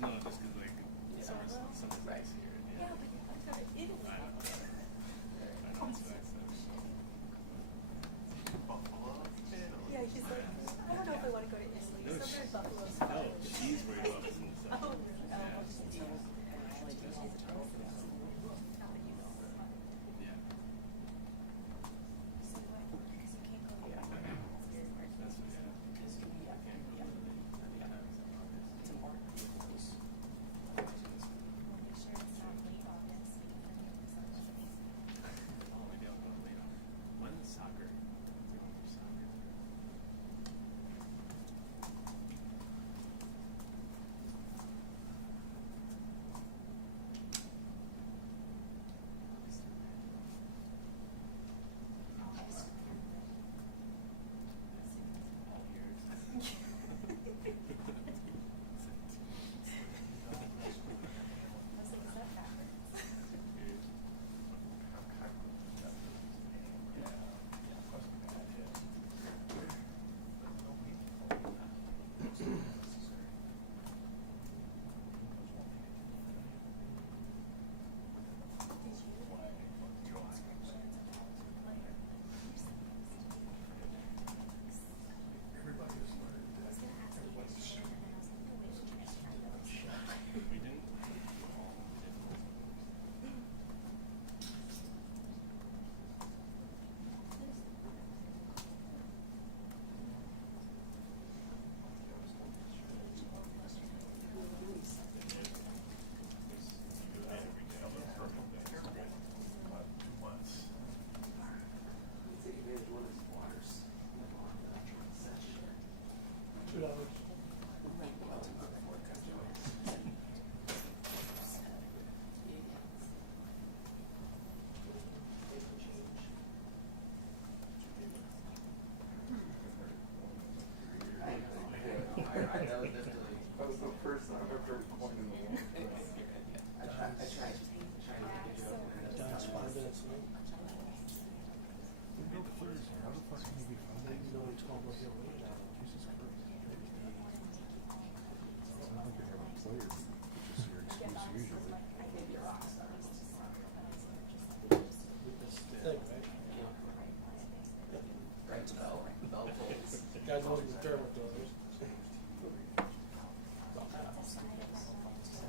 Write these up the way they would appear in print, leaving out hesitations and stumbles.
No, just because like summer's Right. nice here. Yeah, but you have to go to Italy. I know. I know it's nice. Buffalo. Yeah, he's like, I don't know if I want to go to Italy. No, Somewhere in Buffalo's no, fine. she's where he loves and stuff. Oh, Yeah. Oh, maybe I'll go later. When's soccer? Let's go for soccer. All yours. We didn't. That was the first time I've ever coined in the world. I tried to get it up there. Don's 5 minutes late. How the fuck can you be funded? He's only 12 months away now. Jesus Christ. It's not like they haven't played, which is your excuse usually. That's the thing, right? Right, bell pulls. Guys always determined those.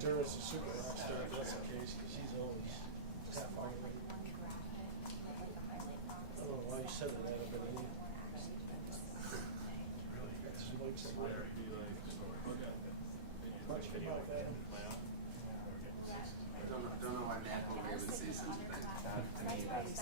Dermot's a super rock star, if that's the case, because he's always half hour late. I don't know why he said that, but I mean, he likes it. Much about that. Don't know why Matt over here would say such a thing. I mean, that's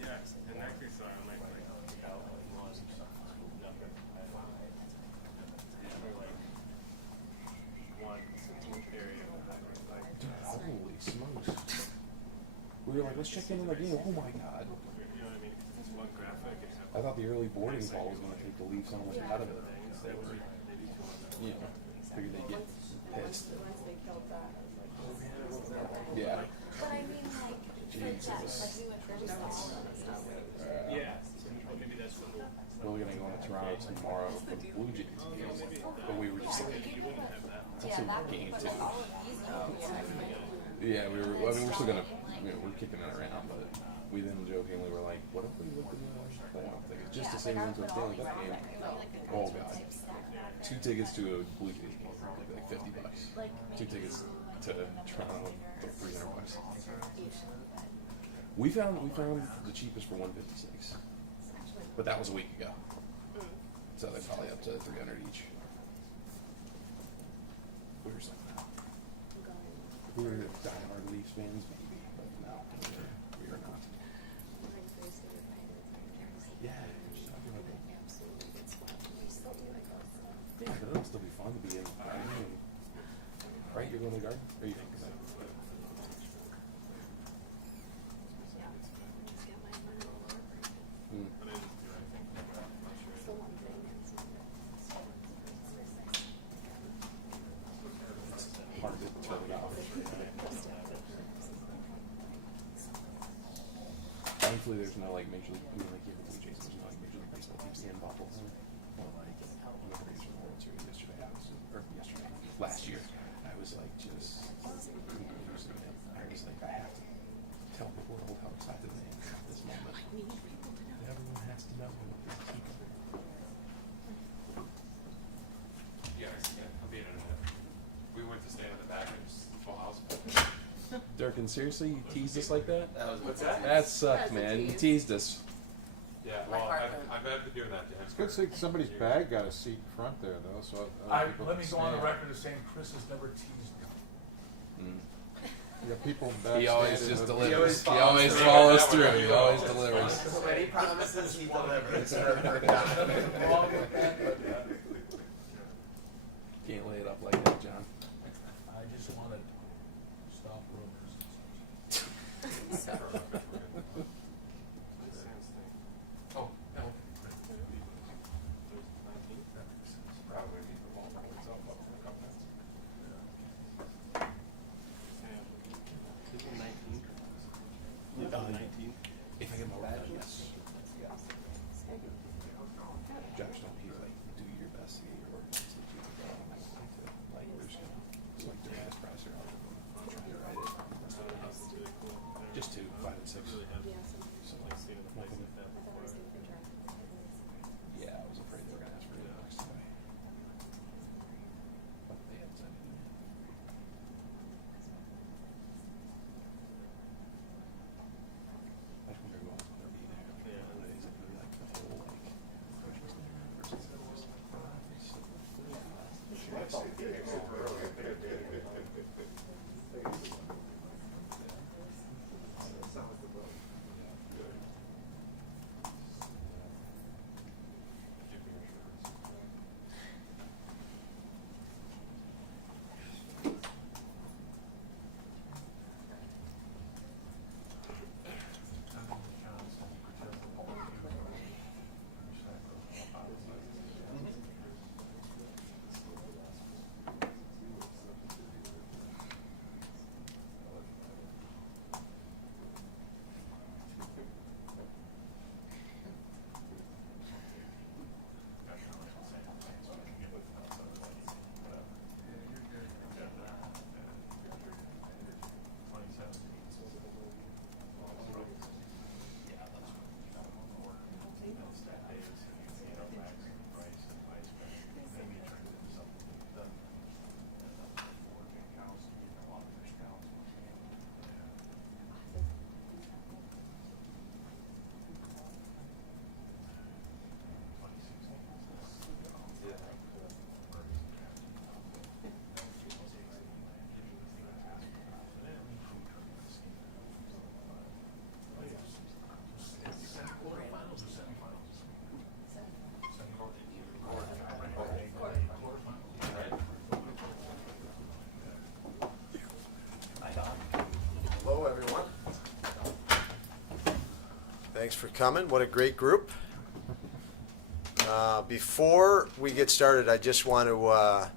Yeah, in that case, I might like out one nothing. Or like one area. Holy smokes. We were like, let's check in on the game. Oh my god. You know what I mean? Because it's one graphic. And have I thought the early boarding call was going to take the Leafs on like out of it. things that would they do to one. You know, figured they'd get pissed. Once they killed that, I was like, Yeah. But I mean, like, for that, like we went through all of it. Yeah. So maybe that's what we'll. We're going to go into Toronto tomorrow for the Blue Jays game. But we were just like, You wouldn't have that. it's Yeah, also that game but two. all of these Yeah, we were. I mean, we're still gonna. We're kicking it around, but we then jokingly were like, "What if we look at the playoff tickets just to say we went to a Stanley Cup game?" Oh god, 2 tickets to a Blue Jays game, like $50. 2 tickets to Toronto, like $300. We found the cheapest for $156, but that was a week ago. So they're probably up to $300 each. We were saying that. If we were diehard Leafs fans, maybe, but no, we are not. Yeah, but it'll still be fun to be in the garden. Right, you're going to the garden? Or you think? It's hard to turn it off. thankfully there's no like major league, like here in Blue Jays, there's no like major league baseball teams in bubble. Or like the Braves won the World Series yesterday. Last year, I was like just losing it. I was like, I have to tell the world how excited I am at this moment. Everyone has to know what this is. Yeah, I'll be in a minute. We went to stand in the back and just full house. Durkin, seriously, you teased us like that? That was What's that? That sucked, That's a man. You tease. teased us. Yeah, My well, heart I've been doing that. It's good to see somebody's bag got a seat in front there, though, so people Let me can go on the stand. record as saying Chris has never teased me. You got people back He always standing just with- delivers. He follows always through. follows through. He always delivers. When he promises, he delivers. Can't lay it up like that, John. I just want to stop rumors. Oh, no. Probably need the ball itself up in a couple minutes. Is it 19? If I get my rad, yes. Josh, don't be like, do your best to get your work done so that you can go on like, we're just gonna select your ass pricer out and try to write it. Just 2, 5 and 6. So like, yeah, I was afraid they were gonna ask for it next time. But they haven't said anything. I just wonder who else will be there. Is it gonna be like the whole like coaches there versus just Hello, everyone. Thanks for coming. What a great group. Before we get started, I just want to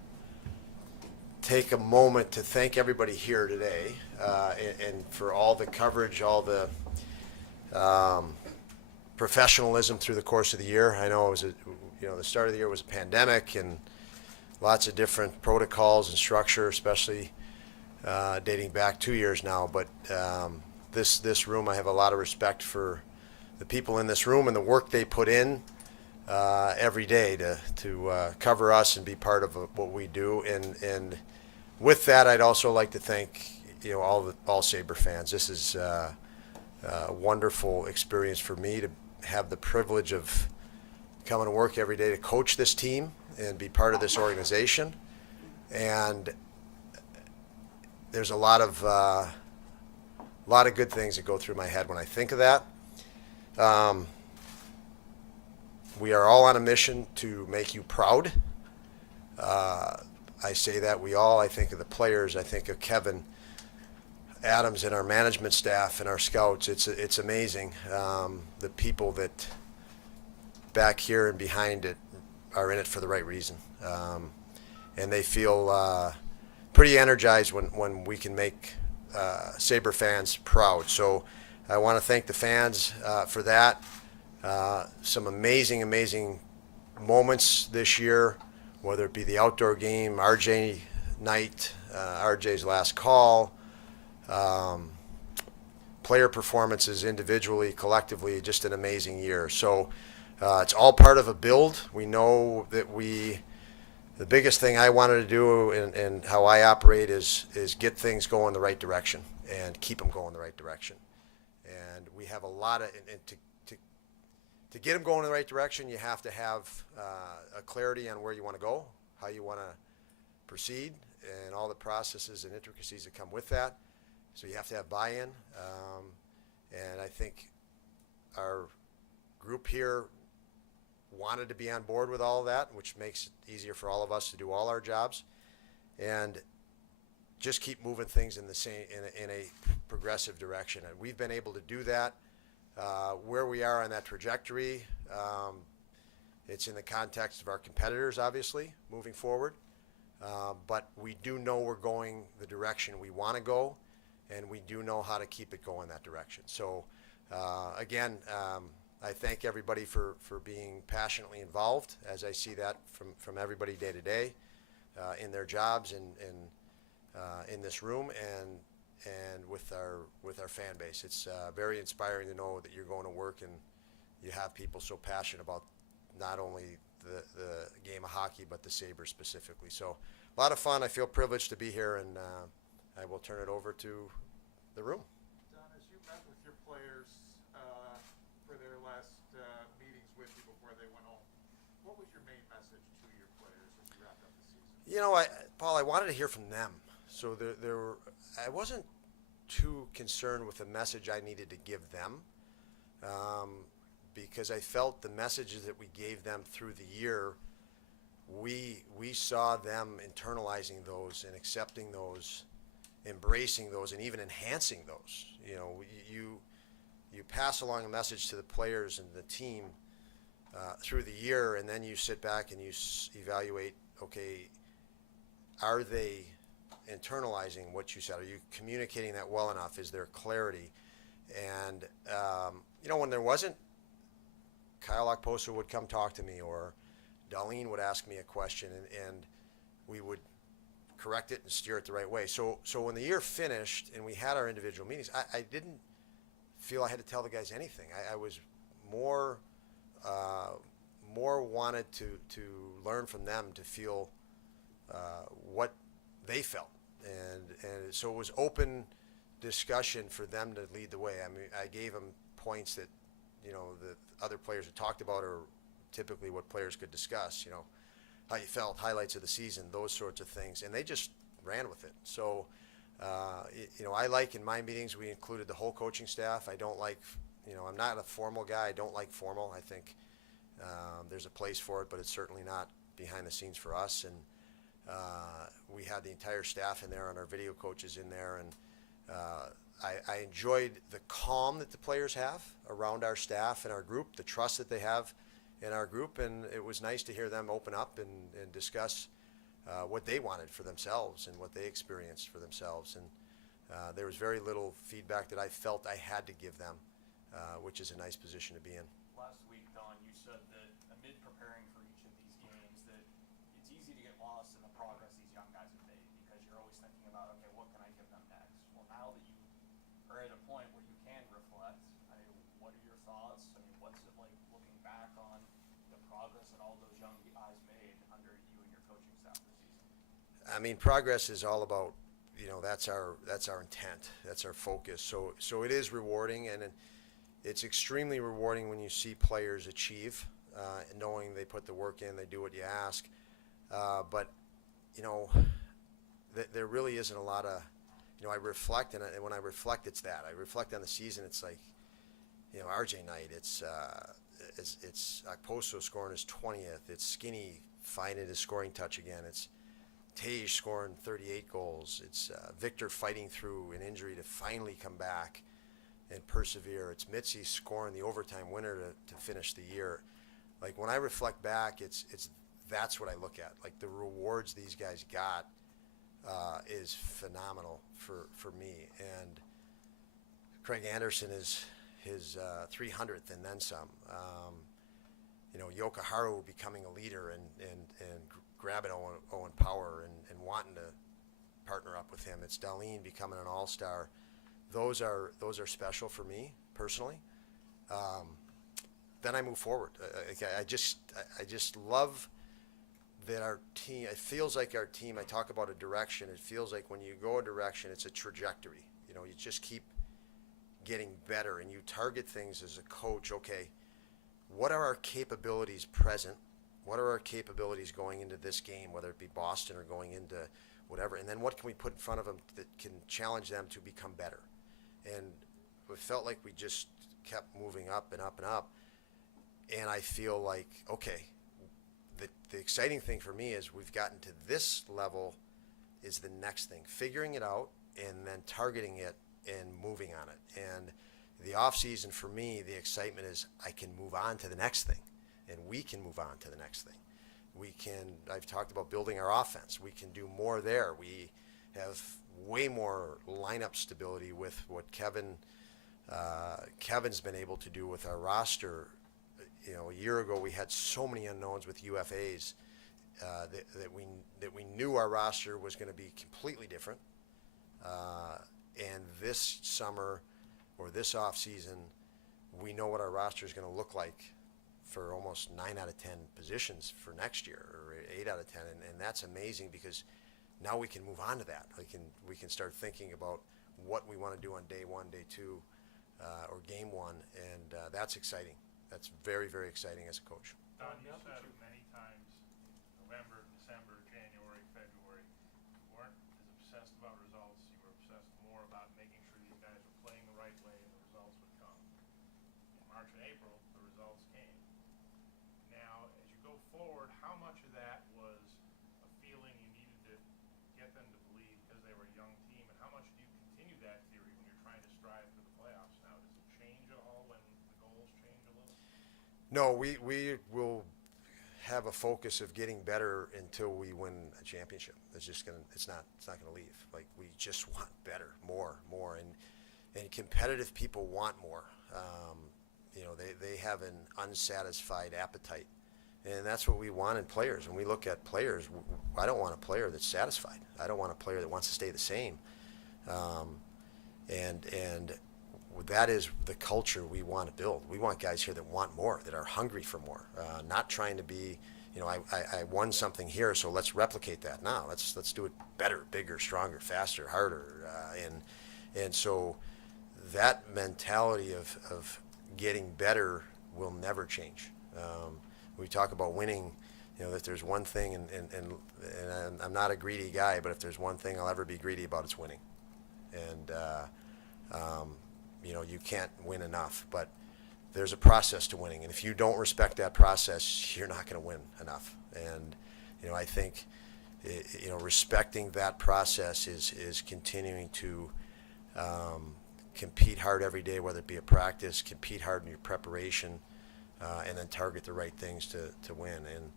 take a moment to thank everybody here today and for all the coverage, all the professionalism through the course of the year. I know it was the start of the year was a pandemic and lots of different protocols and structure, especially dating back 2 years now. But this room, I have a lot of respect for the people in this room and the work they put in every day to cover us and be part of what we do. And with that, I'd also like to thank all Sabre fans. This is a wonderful experience for me to have the privilege of coming to work every day to coach this team and be part of this organization. And there's a lot of good things that go through my head when I think of that. We are all on a mission to make you proud. I say that I think of the players, I think of Kevyn Adams and our management staff and our scouts. It's amazing. The people that back here and behind it are in it for the right reason. And they feel pretty energized when we can make Sabre fans proud. So I want to thank the fans for that. Some amazing moments this year, whether it be the outdoor game, RJ night, RJ's last call, player performances individually, collectively, just an amazing year. So it's all part of a build. We know that the biggest thing I wanted to do and how I operate is get things going the right direction and keep them going the right direction. And we have a lot of, and to get them going in the right direction, you have to have a clarity on where you want to go, how you want to proceed, and all the processes and intricacies that come with that. So you have to have buy-in. And I think our group here wanted to be on board with all of that, which makes it easier for all of us to do all our jobs. And just keep moving things in the same in a progressive direction. And we've been able to do that. Where we are on that trajectory, it's in the context of our competitors, obviously, moving forward. But we do know we're going the direction we want to go, and we do know how to keep it going that direction. So, again, I thank everybody for being passionately involved, as I see that from everybody day to day in their jobs and in this room and with our fan base. It's very inspiring to know that you're going to work and you have people so passionate about not only the game of hockey but the Sabres specifically. So a lot of fun. I feel privileged to be here, and I will turn it over to the room. Don, as you met with your players for their last meetings with you before they went home, what was your main message to your players as you wrapped up the season? You know, Paul, I wanted to hear from them. So I wasn't too concerned with the message I needed to give them, because I felt the messages that we gave them through the year, we saw them internalizing those and accepting those, embracing those, and even enhancing those. You know, you pass along a message to the players and the team through the year, and then you sit back and you evaluate, okay, are they internalizing what you said? Are you communicating that well enough? Is there clarity? And, you know, when there wasn't, Kyle Okposo would come talk to me, or Darlene would ask me a question, and we would correct it and steer it the right way. So when the year finished and we had our individual meetings, I didn't feel I had to tell the guys anything. I was more wanted to learn from them, to feel what they felt. And so it was open discussion for them to lead the way. I mean, I gave them points that, you know, the other players had talked about, or typically what players could discuss, you know, how you felt, highlights of the season, those sorts of things. And they just ran with it. So, you know, I like in my meetings, we included the whole coaching staff. I don't like, you know, I'm not a formal guy. I don't like formal. I think there's a place for it, but it's certainly not behind the scenes for us. And we had the entire staff in there and our video coaches in there. And I enjoyed the calm that the players have around our staff and our group, the trust that they have in our group. And it was nice to hear them open up and discuss what they wanted for themselves and what they experienced for themselves. And there was very little feedback that I felt I had to give them, which is a nice position to be in. Last week, Don, you said that amid preparing for each of these games, that it's easy to get lost in the progress these young guys have made, because you're always thinking about, okay, what can I give them next? Well, now that you are at a point where you can reflect, I mean, what are your thoughts? I mean, what's it like looking back on the progress that all those young guys made under you and your coaching staff this season? I mean, progress is all about, you know, that's our intent, that's our focus. So it is rewarding, and it's extremely rewarding when you see players achieve, knowing they put the work in, they do what you ask. But, you know, there really isn't a lot of, you know, I reflect, and when I reflect, it's that. I reflect on the season, it's like, you know, RJ night, it's Okposo scoring his 20th, it's Skinny finding his scoring touch again, it's Tage scoring 38 goals, it's Victor fighting through an injury to finally come back and persevere, it's Mitzi scoring the overtime winner to finish the year. Like, when I reflect back, it's that's what I look at. Like, the rewards these guys got is phenomenal for me. And Craig Anderson is his 300th and then some. Yoka Haru becoming a leader and grabbing Owen Power and wanting to partner up with him. It's Darlene becoming an all-star. Those are special for me personally. Then I move forward. I just love that our team. It feels like our team. I talk about a direction. It feels like when you go a direction, it's a trajectory. You just keep getting better, and you target things as a coach. Okay, what are our capabilities present? What are our capabilities going into this game, whether it be Boston or going into whatever? And then what can we put in front of them that can challenge them to become better? And it felt like we just kept moving up and up and up. And I feel like, okay, the exciting thing for me is we've gotten to this level is the next thing. Figuring it out and then targeting it and moving on it. And the off season for me, the excitement is I can move on to the next thing, and we can move on to the next thing. I've talked about building our offense. We can do more there. We have way more lineup stability with what Kevin's been able to do with our roster. A year ago we had so many unknowns with UFAs that we knew our roster was going to be completely different. And this summer or this off season, we know what our roster is going to look like for almost 9 out of 10 positions for next year, or 8 out of 10, and that's amazing because now we can move on to that. We can start thinking about what we want to do on day 1, day 2, or game 1, and that's exciting. That's very, very exciting as a coach. Don, you said many times, November, December, January, February, you weren't as obsessed about results. You were obsessed more about making sure you guys were playing the right way and the results would come. In March and April, the results came. Now, as you go forward, how much of that was a feeling you needed to get them to believe because they were a young team, and how much do you continue that theory when you're trying to strive for the playoffs now? Does it change at all when the goals change a little? No, we will have a focus of getting better until we win a championship. It's not gonna leave. Like, we just want better, more, and competitive people want more. They have an unsatisfied appetite, and that's what we want in players. When we look at players, I don't want a player that's satisfied. I don't want a player that wants to stay the same. And that is the culture we want to build. We want guys here that want more, that are hungry for more, not trying to be, I won something here, so let's replicate that now. Let's do it better, bigger, stronger, faster, harder, and so that mentality of getting better will never change. We talk about winning. That there's one thing, and I'm not a greedy guy, but if there's one thing I'll ever be greedy about, it's winning. And you can't win enough, but there's a process to winning, and if you don't respect that process, you're not going to win enough. And I think respecting that process is continuing to compete hard every day, whether it be a practice, compete hard in your preparation, and then target the right things to win. And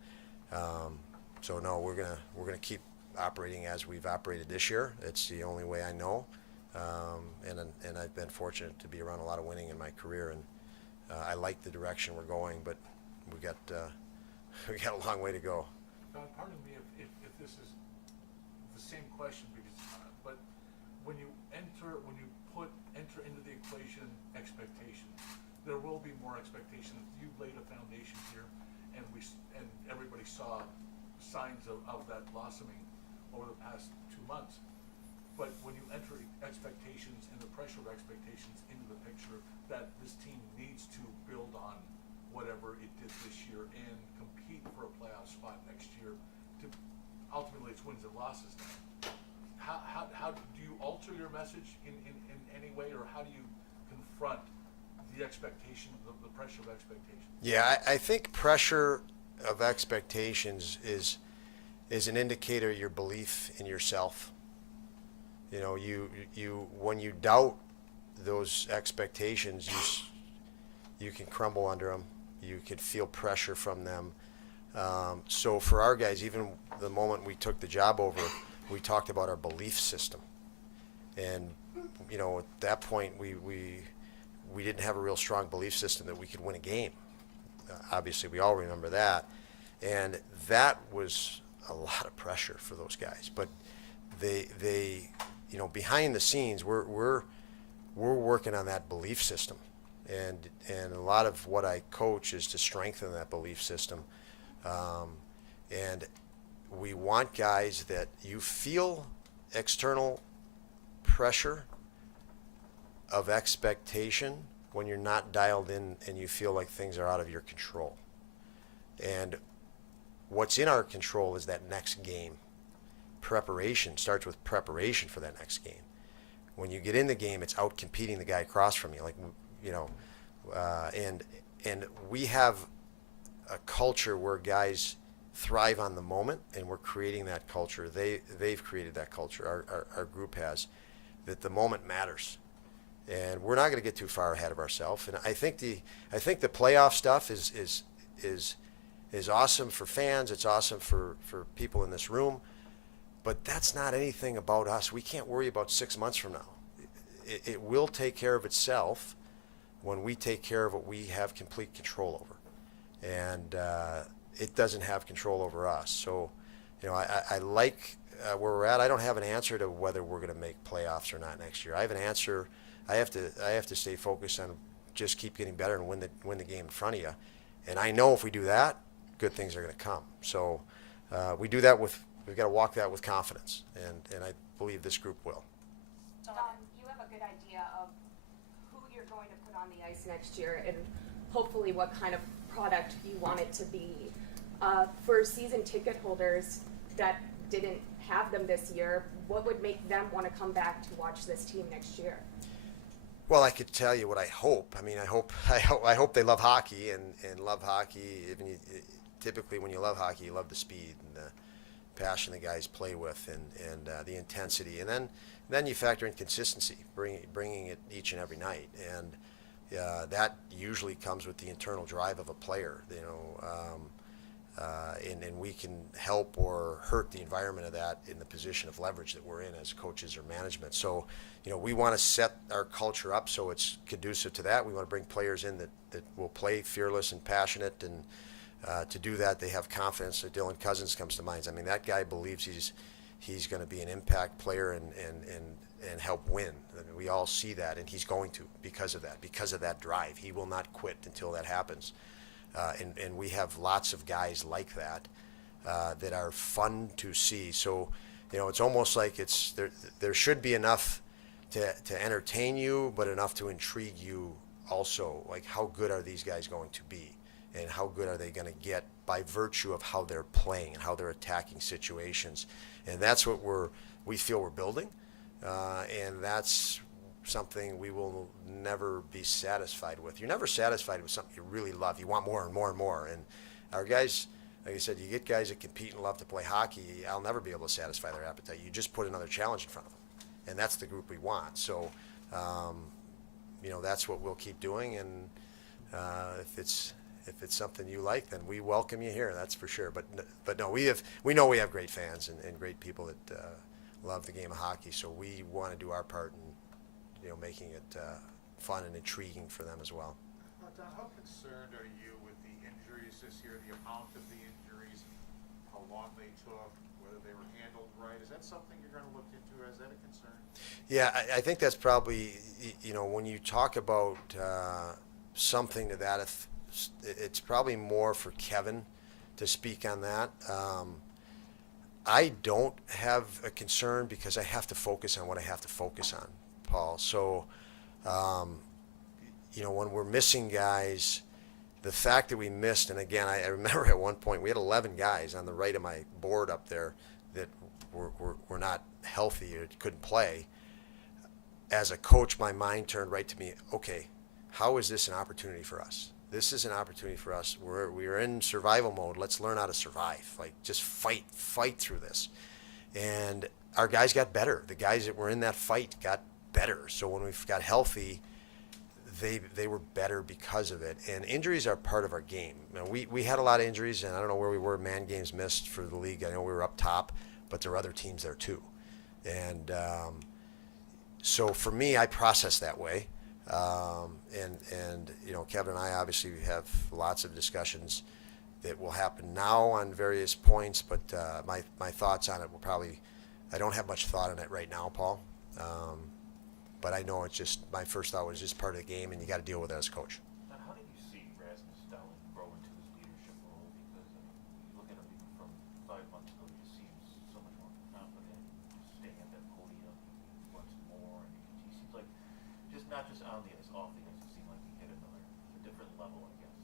so no, we're gonna keep operating as we've operated this year. It's the only way I know. And I've been fortunate to be around a lot of winning in my career, and I like the direction we're going, but we got a long way to go. Don, pardon me if this is the same question, but when you enter into the equation expectations, there will be more expectations. You laid a foundation here, and everybody saw signs of that blossoming over the past 2 months. But when you enter expectations and the pressure of expectations into the picture, that this team needs to build on whatever it did this year and compete for a playoff spot next year. Ultimately, it's wins and losses now. How do you alter your message in any way, or how do you confront the expectation, the pressure of expectations? Yeah, I think pressure of expectations is an indicator of your belief in yourself. You when you doubt those expectations, you can crumble under them. You can feel pressure from them. So for our guys, even the moment we took the job over, we talked about our belief system. And you know, at that point, we didn't have a real strong belief system that we could win a game. Obviously, we all remember that. And that was a lot of pressure for those guys. But they you know, behind the scenes, we're working on that belief system. And a lot of what I coach is to strengthen that belief system. And we want guys that you feel external pressure of expectation when you're not dialed in and you feel like things are out of your control. And what's in our control is that next game. Preparation starts with preparation for that next game. When you get in the game, it's out competing the guy across from you, like, you know, and we have a culture where guys thrive on the moment, and we're creating that culture. They've created that culture. Our group has, that the moment matters, and we're not going to get too far ahead of ourselves. And I think the playoff stuff is awesome for fans. It's awesome for people in this room, but that's not anything about us. We can't worry about 6 months from now. It will take care of itself when we take care of what we have complete control over, and it doesn't have control over us. So, you know, I like where we're at. I don't have an answer to whether we're going to make playoffs or not next year. I have an answer. I have to stay focused on just keep getting better and win the game in front of you. And I know if we do that, good things are going to come. So we do that we've got to walk that with confidence, and I believe this group will. Don, you have a good idea of who you're going to put on the ice next year and hopefully what kind of product you want it to be. For season ticket holders that didn't have them this year, what would make them want to come back to watch this team next year? Well, I could tell you what I hope. I mean, I hope they love hockey and love hockey. Even typically, when you love hockey, you love the speed and the passion the guys play with, and the intensity, and then you factor in consistency, bringing it each and every night, and that usually comes with the internal drive of a player, you know, and we can help or hurt the environment of that in the position of leverage that we're in as coaches or management. So, you know, we want to set our culture up so it's conducive to that. We want to bring players in that will play fearless and passionate, and to do that, they have confidence. So Dylan Cousins comes to mind. I mean, that guy believes he's going to be an impact player and help win. I mean, we all see that, and he's going to because of that drive. He will not quit until that happens. And we have lots of guys like that that are fun to see. So, you know, it's almost like there should be enough to entertain you, but enough to intrigue you also. Like, how good are these guys going to be, and how good are they going to get by virtue of how they're playing and how they're attacking situations. And that's what we feel we're building, and that's something we will never be satisfied with. You're never satisfied with something you really love. You want more and more and more. And our guys, like I said, you get guys that compete and love to play hockey, I'll never be able to satisfy their appetite. You just put another challenge in front of them. And that's the group we want. So, you know, that's what we'll keep doing. And if it's something you like, then we welcome you here. That's for sure. But no, we know we have great fans and great people that love the game of hockey. So we want to do our part in, you know, making it fun and intriguing for them as well. Don, how concerned are you with the injuries this year, the amount of the injuries, how long they took, whether they were handled right? Is that something you're going to look into? Is that a concern? Yeah, I think that's probably, you know, when you talk about something to that, it's probably more for Kevin to speak on that. I don't have a concern because I have to focus on what I have to focus on, Paul. So, you know, when we're missing guys, the fact that we missed, and again, I remember at one point we had 11 guys on the right of my board up there that were not healthy or couldn't play. As a coach, my mind turned right to me, okay, how is this an opportunity for us? This is an opportunity for us. We're in survival mode. Let's learn how to survive. Like, just fight through this. And our guys got better. The guys that were in that fight got better. So when we got healthy, they were better because of it. And injuries are part of our game. You know, we had a lot of injuries, and I don't know where we were. Man games missed for the league. I know we were up top, but there were other teams there too. And So for me, I process that way. And you know, Kevin and I obviously have lots of discussions that will happen now on various points, but my thoughts on it will probably, I don't have much thought on it right now, Paul. But I know it's just, my first thought was just part of the game, and you got to deal with it as a coach. Now, how did you see Rasmus Dowling grow into his leadership role? Because I mean, you look at him even from 5 months ago, he just seems so much more confident, just staying at that podium, he wants more, and he seems like, just not just on the ice, off the ice, it seemed like he hit a different level, I guess.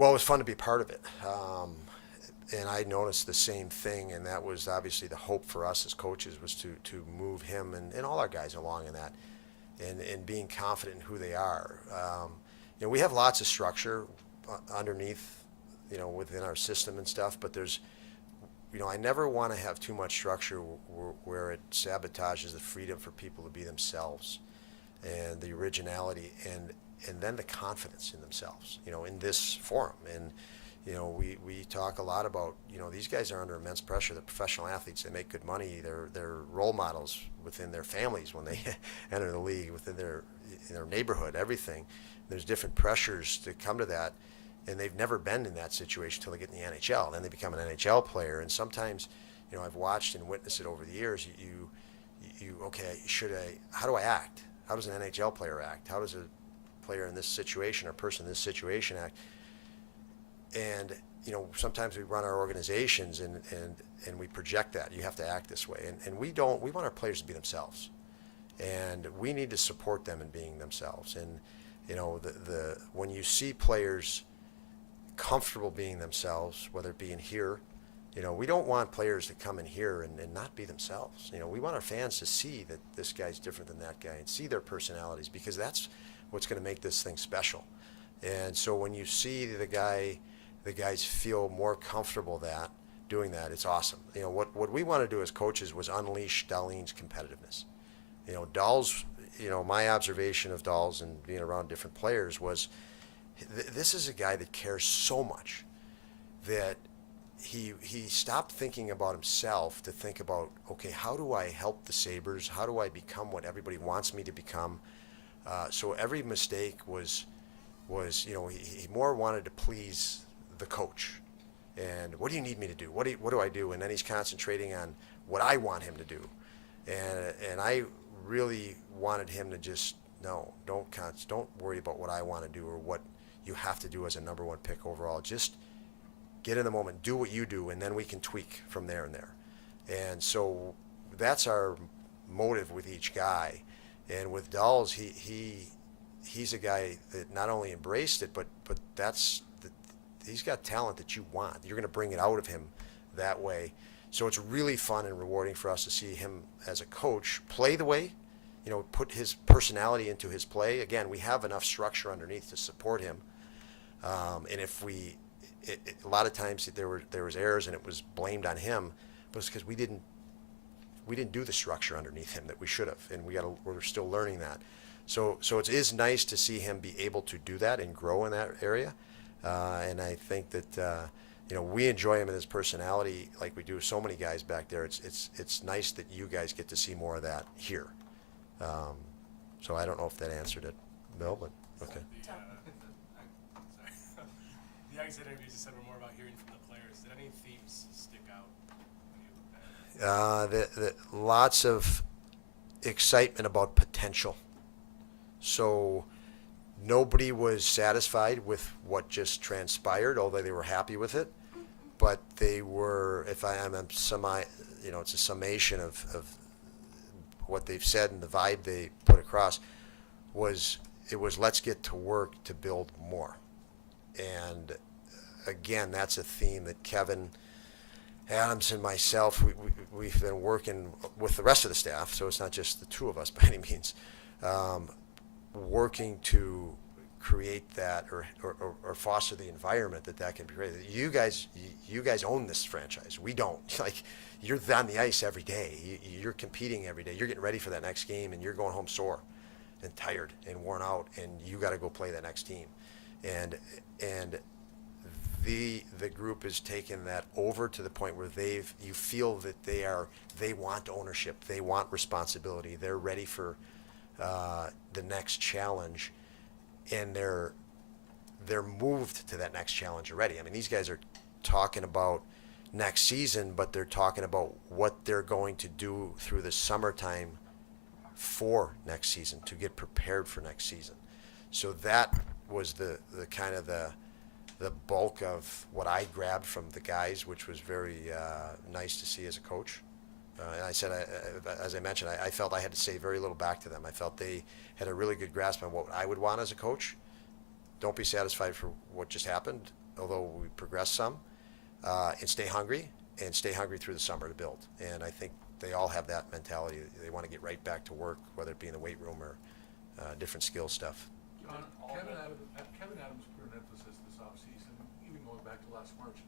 Well, it was fun to be part of it. And I noticed the same thing, and that was obviously the hope for us as coaches, was to move him and all our guys along in that, and being confident in who they are. You know, we have lots of structure underneath, you know, within our system and stuff, but there's, you know, I never want to have too much structure where it sabotages the freedom for people to be themselves, and the originality, and then the confidence in themselves, you know, in this forum. And you know, we talk a lot about, you know, these guys are under immense pressure. They're professional athletes. They make good money. They're role models within their families when they enter the league, within their neighborhood, everything. There's different pressures to come to that, and they've never been in that situation until they get in the NHL. Then they become an NHL player, and sometimes, you know, I've watched and witnessed it over the years. Okay, how do I act? How does an NHL player act? How does a player in this situation or person in this situation act? And, you know, sometimes we run our organizations and we project that. You have to act this way. And we want our players to be themselves. And we need to support them in being themselves. And, you know, when you see players comfortable being themselves, whether it be in here, you know, we don't want players to come in here and not be themselves. You know, we want our fans to see that this guy's different than that guy and see their personalities, because that's what's going to make this thing special. And so when you see the guys feel more comfortable doing that, it's awesome. You know, what we want to do as coaches was unleash Darlene's competitiveness. You know, Dahl's, you know, my observation of Dahl's and being around different players was, this is a guy that cares so much that he stopped thinking about himself to think about, okay, how do I help the Sabres? How do I become what everybody wants me to become? So every mistake was, you know, he more wanted to please the coach, and what do you need me to do? What do I do? And then he's concentrating on what I want him to do, and I really wanted him to just don't worry about what I want to do or what you have to do as a number 1 pick overall. Just get in the moment, do what you do, and then we can tweak from there and there. And so that's our motive with each guy. And with Dahl's, he's a guy that not only embraced it, but he's got talent that you want. You're going to bring it out of him that way. So it's really fun and rewarding for us to see him as a coach play the way, you know, put his personality into his play. Again, we have enough structure underneath to support him. And if a lot of times there was errors and it was blamed on him, but it's because we didn't do the structure underneath him that we should have, and we're still learning that. So it is nice to see him be able to do that and grow in that area. And I think that you know, we enjoy him and his personality like we do so many guys back there. It's nice that you guys get to see more of that here. So I don't know if that answered it, Bill, but okay. The exit interviews you said were more about hearing from the players. Did any themes stick out when you looked at it? Lots of excitement about potential. So nobody was satisfied with what just transpired, although they were happy with it. But they were, if I am you know, it's a summation of what they've said and the vibe they put across, was let's get to work to build more. And again, that's a theme that Kevyn Adams and myself, we've been working with the rest of the staff, so it's not just the two of us by any means, working to create that or foster the environment that can be created. You guys own this franchise. We don't. Like, you're on the ice every day. You're competing every day. You're getting ready for that next game, and you're going home sore and tired and worn out, and you got to go play that next team. And the group has taken that over to the point where you feel that they want ownership, they want responsibility, they're ready for the next challenge, and they're moved to that next challenge already. I mean, these guys are talking about next season, but they're talking about what they're going to do through the summertime for next season to get prepared for next season. So that was the kind of the bulk of what I grabbed from the guys, which was very nice to see as a coach. And I said, as I mentioned, I felt I had to say very little back to them. I felt they had a really good grasp on what I would want as a coach. Don't be satisfied for what just happened, although we progressed some, and stay hungry through the summer to build. And I think they all have that mentality. They want to get right back to work, whether it be in the weight room or different skill stuff. Kevyn Adams put an emphasis this offseason, even going back to last March,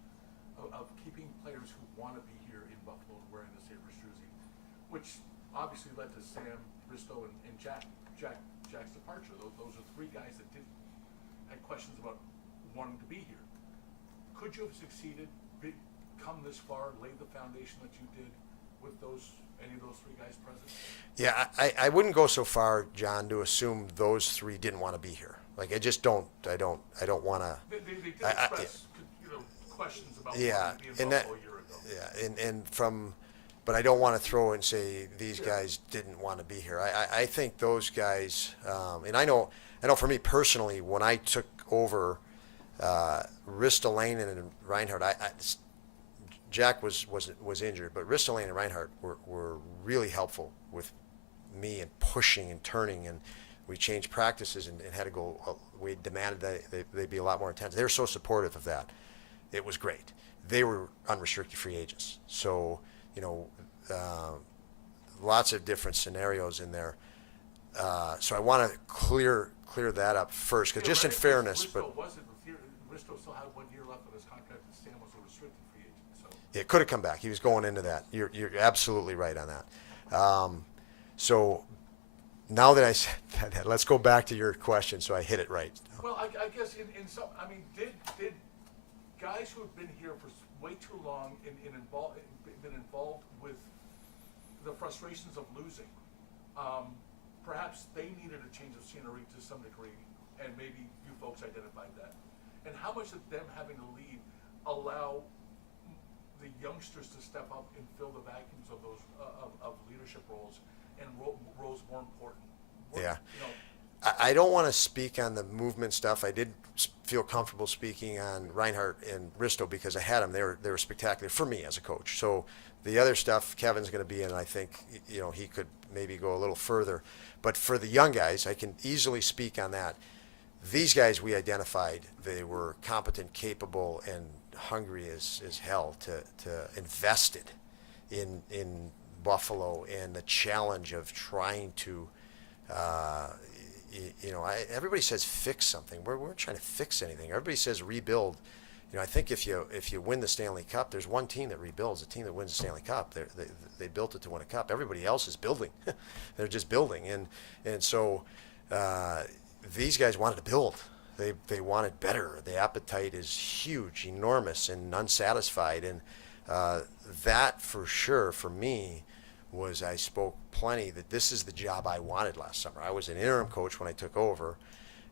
of keeping players who want to be here in Buffalo and wearing the Sabres jersey, which obviously led to Sam, Risto, and Jack's departure. Those are three guys that had questions about wanting to be here. Could you have succeeded, come this far, laid the foundation that you did with any of those three guys present? Yeah, I wouldn't go so far, John, to assume those three didn't want to be here. Like, I just don't. I don't want to. They did express questions about wanting to be in Buffalo a year ago. But I don't want to throw and say these guys didn't want to be here. I think those guys, and I know for me personally, when I took over Ristolainen and Reinhart, Jack was injured, but Ristolainen and Reinhart were really helpful with me and pushing and turning, and we changed practices and had to go. We demanded that they be a lot more intense. They were so supportive of that. It was great. They were unrestricted free agents, so lots of different scenarios in there. So I want to clear that up first, because just in fairness, Risto still had 1 year left of his contract, and Sam was a restricted free agent. So it could have come back. He was going into that. You're absolutely right on that. So now that I said that, let's go back to your question so I hit it right. Well, I guess in some, I mean, did guys who have been here for way too long been involved with the frustrations of losing, perhaps they needed a change of scenery to some degree, and maybe you folks identified that. And how much of them having to leave allow the youngsters to step up and fill the vacuums of those of leadership roles and roles more important? Yeah. I don't want to speak on the movement stuff. I did feel comfortable speaking on Reinhart and Risto because I had them. They were spectacular for me as a coach. So the other stuff Kevin's going to be in, I think he could maybe go a little further. But for the young guys, I can easily speak on that. These guys we identified, they were competent, capable, and hungry as hell to invested in Buffalo and the challenge of trying to everybody says fix something. We're trying to fix anything. Everybody says rebuild. I think if you win the Stanley Cup, there's one team that rebuilds. The team that wins the Stanley Cup, they built it to win a cup. Everybody else is building. They're just building, and so these guys wanted to build. They wanted better. The appetite is huge, enormous, and unsatisfied. And that for sure for me was I spoke plenty that this is the job I wanted last summer. I was an interim coach when I took over,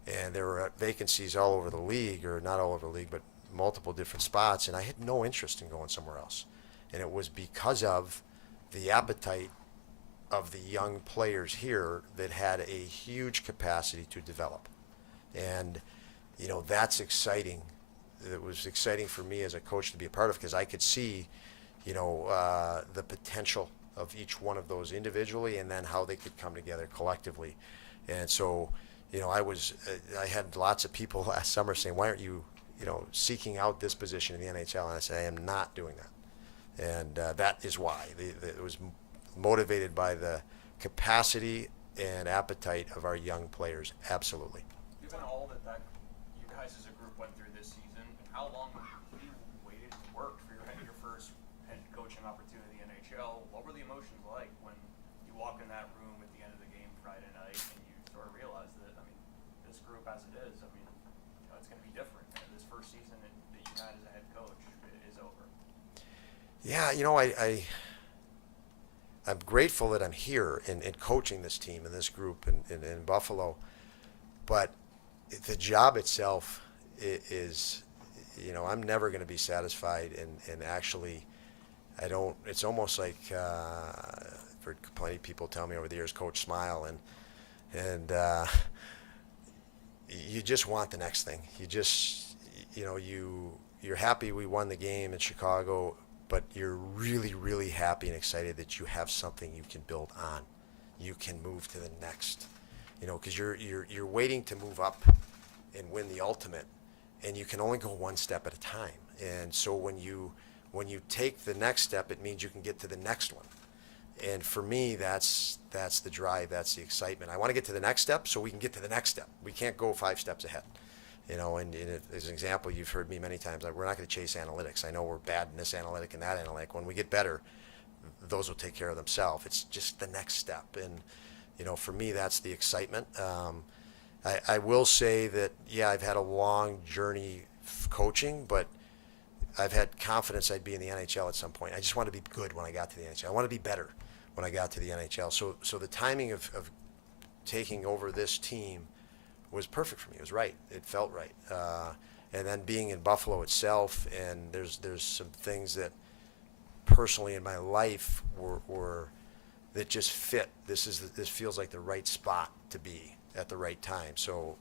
and there were vacancies all over the league, or not all over the league, but multiple different spots, and I had no interest in going somewhere else. And it was because of the appetite of the young players here that had a huge capacity to develop. And, that's exciting. It was exciting for me as a coach to be a part of, because I could see, the potential of each one of those individually, and then how they could come together collectively. And so, I had lots of people last summer saying, why aren't you, seeking out this position in the NHL? And I said, I am not doing that. And that is why. It was motivated by the capacity and appetite of our young players. Absolutely. Given all that you guys as a group went through this season, how long you waited and worked for your first head coaching opportunity in the NHL? What were the emotions like when you walk in that room at the end of the game Friday night and you sort of realize that, this group as it is, it's going to be different. And this first season that you had as a head coach is over? Yeah, I'm grateful that I'm here and coaching this team and this group in Buffalo, but the job itself is, I'm never going to be satisfied, and actually, I don't. It's almost like I've heard plenty of people tell me over the years, "Coach, smile," and you just want the next thing. You just, you're happy we won the game in Chicago, but you're really, really happy and excited that you have something you can build on. You can move to the next, because you're waiting to move up and win the ultimate, and you can only go one step at a time. And so when you take the next step, it means you can get to the next one. And for me, that's the drive, that's the excitement. I want to get to the next step so we can get to the next step. We can't go 5 steps ahead. And as an example, you've heard me many times, we're not going to chase analytics. I know we're bad in this analytic and that analytic. When we get better, those will take care of themselves. It's just the next step. And, for me, that's the excitement. I will say that, I've had a long journey coaching, but I've had confidence I'd be in the NHL at some point. I just wanted to be good when I got to the NHL. I want to be better when I got to the NHL. So the timing of taking over this team was perfect for me. It was right. It felt right. And then being in Buffalo itself, and there's some things that personally in my life were that just fit. This feels like the right spot to be at the right time. So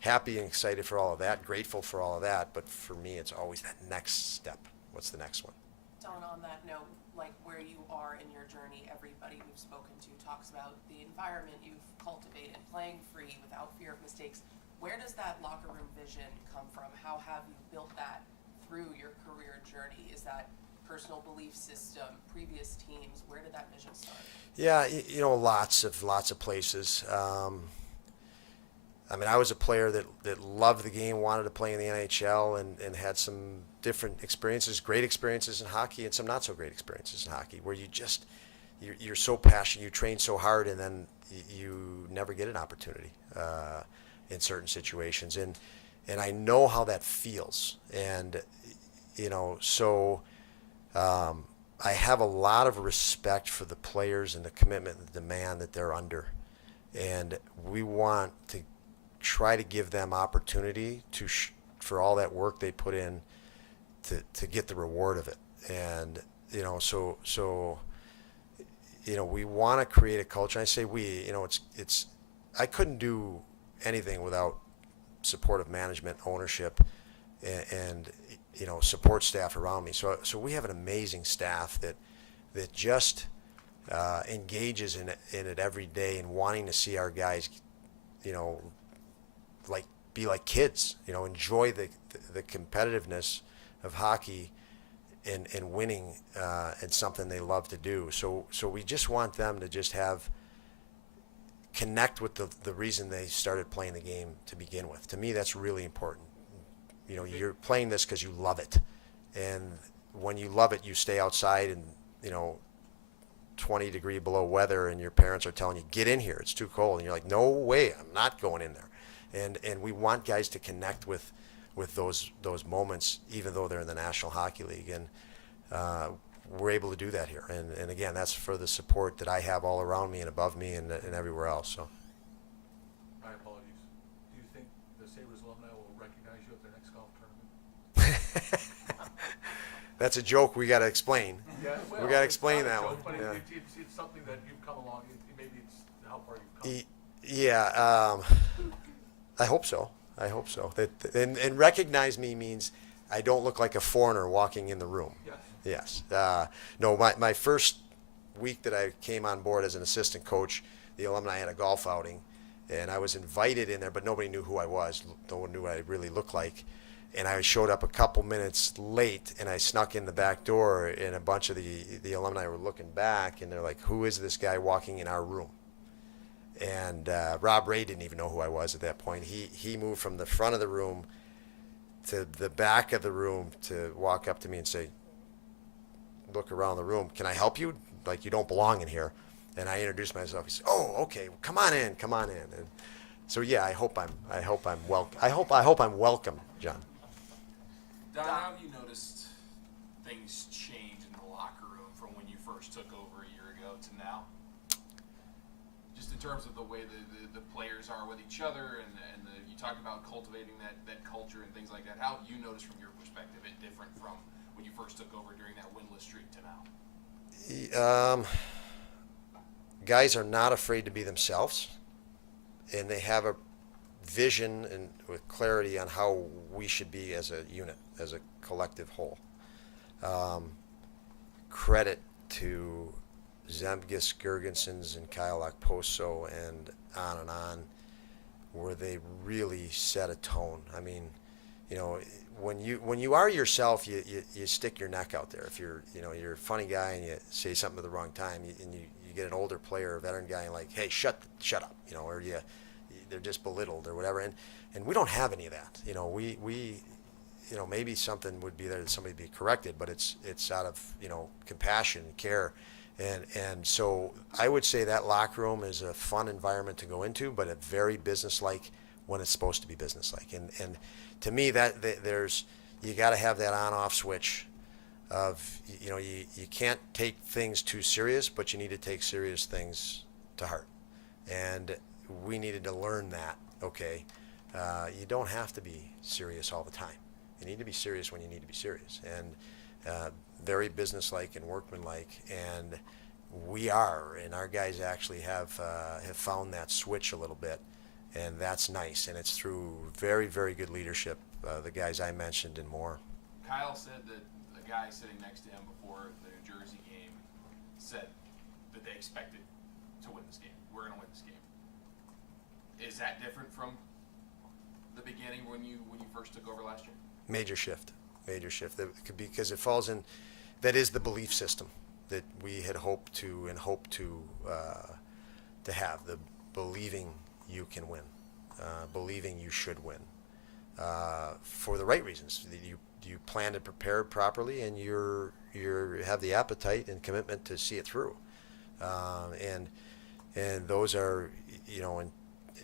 happy and excited for all of that, grateful for all of that, but for me it's always that next step. What's the next one? Don, on that note, like where you are in your journey, everybody we've spoken to talks about the environment you've cultivated, playing free without fear of mistakes. Where does that locker room vision come from? How have you built that through your career journey? Is that personal belief system, previous teams? Where did that vision start? Yeah, lots of places. I was a player that loved the game, wanted to play in the NHL, and had some different experiences, great experiences in hockey, and some not so great experiences in hockey, where you're so passionate, you train so hard, and then you never get an opportunity in certain situations. And I know how that feels. And, so I have a lot of respect for the players and the commitment and the demand that they're under. And we want to try to give them opportunity for all that work they put in to get the reward of it. And we want to create a culture. And I say we, it's I couldn't do anything without support of management, ownership, and support staff around me. So we have an amazing staff that just engages in it every day, and wanting to see our guys, be like kids, enjoy the competitiveness of hockey and winning, and something they love to do. So we just want them to just connect with the reason they started playing the game to begin with. To me, that's really important. You're playing this because you love it, and when you love it, you stay outside and 20 degree below weather, and your parents are telling you, get in here, it's too cold, and you're like, no way, I'm not going in there. And we want guys to connect with those moments, even though they're in the National Hockey League, and we're able to do that here. And again, that's for the support that I have all around me and above me and everywhere else. So. My apologies. Do you think the Sabres alumni will recognize you at their next golf tournament? That's a joke we got to explain. Yeah, well, we got to it's explain not a that joke, one. But Yeah. it's something that you've come along. Maybe it's how far you've come. Yeah, I hope so. And recognize me means I don't look like a foreigner walking in the room. Yes. Yes. No, my first week that I came on board as an assistant coach, the alumni had a golf outing, and I was invited in there, but nobody knew who I was. No one knew what I really looked like. And I showed up a couple minutes late, and I snuck in the back door, and a bunch of the alumni were looking back, and they're like, who is this guy walking in our room? And Rob Ray didn't even know who I was at that point. He moved from the front of the room to the back of the room to walk up to me and say, look around the room, can I help you? Like, you don't belong in here. And I introduced myself. He said, oh, okay, well, come on in. And so yeah, I hope I'm welcome, John. Don, how have you noticed things change in the locker room from when you first took over a year ago to now? Just in terms of the way the players are with each other, and you talked about cultivating that culture and things like that. How have you noticed from your perspective it different from when you first took over during that winless streak to now? Guys are not afraid to be themselves, and they have a vision and with clarity on how we should be as a unit, as a collective whole. Credit to Zemgus, Girgensons, and Kyle Okposo, and on, where they really set a tone. I mean, you know, when you are yourself, you stick your neck out there. If you're a funny guy and you say something at the wrong time, and you get an older player, a veteran guy, and like, hey, shut up, you know, or they're just belittled or whatever. And we don't have any of that. You know, we you know, maybe something would be there that somebody be corrected, but it's out of, you know, compassion and care. And so I would say that locker room is a fun environment to go into, but a very businesslike when it's supposed to be businesslike. And to me, that you got to have that on-off switch of, you know, you can't take things too serious, but you need to take serious things to heart. And we needed to learn that, okay, you don't have to be serious all the time. You need to be serious when you need to be serious. And very businesslike and workmanlike, and we are, and our guys actually have found that switch a little bit, and that's nice, and it's through very, very good leadership, the guys I mentioned and more. Kyle said that the guy sitting next to him before the New Jersey game said that they expected to win this game. We're going to win this game. Is that different from the beginning when you first took over last year? Major shift, because it falls in. That is the belief system that we had hoped to have, the believing you can win, believing you should win, for the right reasons. You planned and prepared properly, and you have the appetite and commitment to see it through, and those are, you know,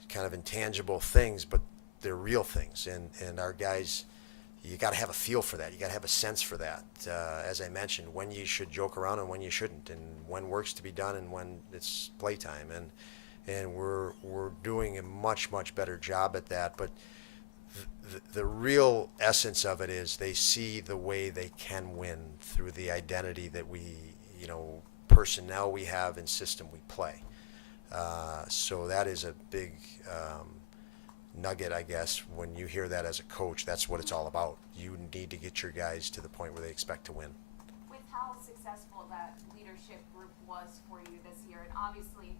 kind of intangible things, but they're real things, and our guys. You got to have a feel for that. You got to have a sense for that. As I mentioned, when you should joke around and when you shouldn't, and when work's to be done and when it's playtime. And we're doing a much better job at that. But the real essence of it is they see the way they can win through the identity that we, you know, personnel we have and system we play. So that is a big. Nugget, I guess, when you hear that as a coach, that's what it's all about. You need to get your guys to the point where they expect to win. With how successful that leadership group was for you this year, and obviously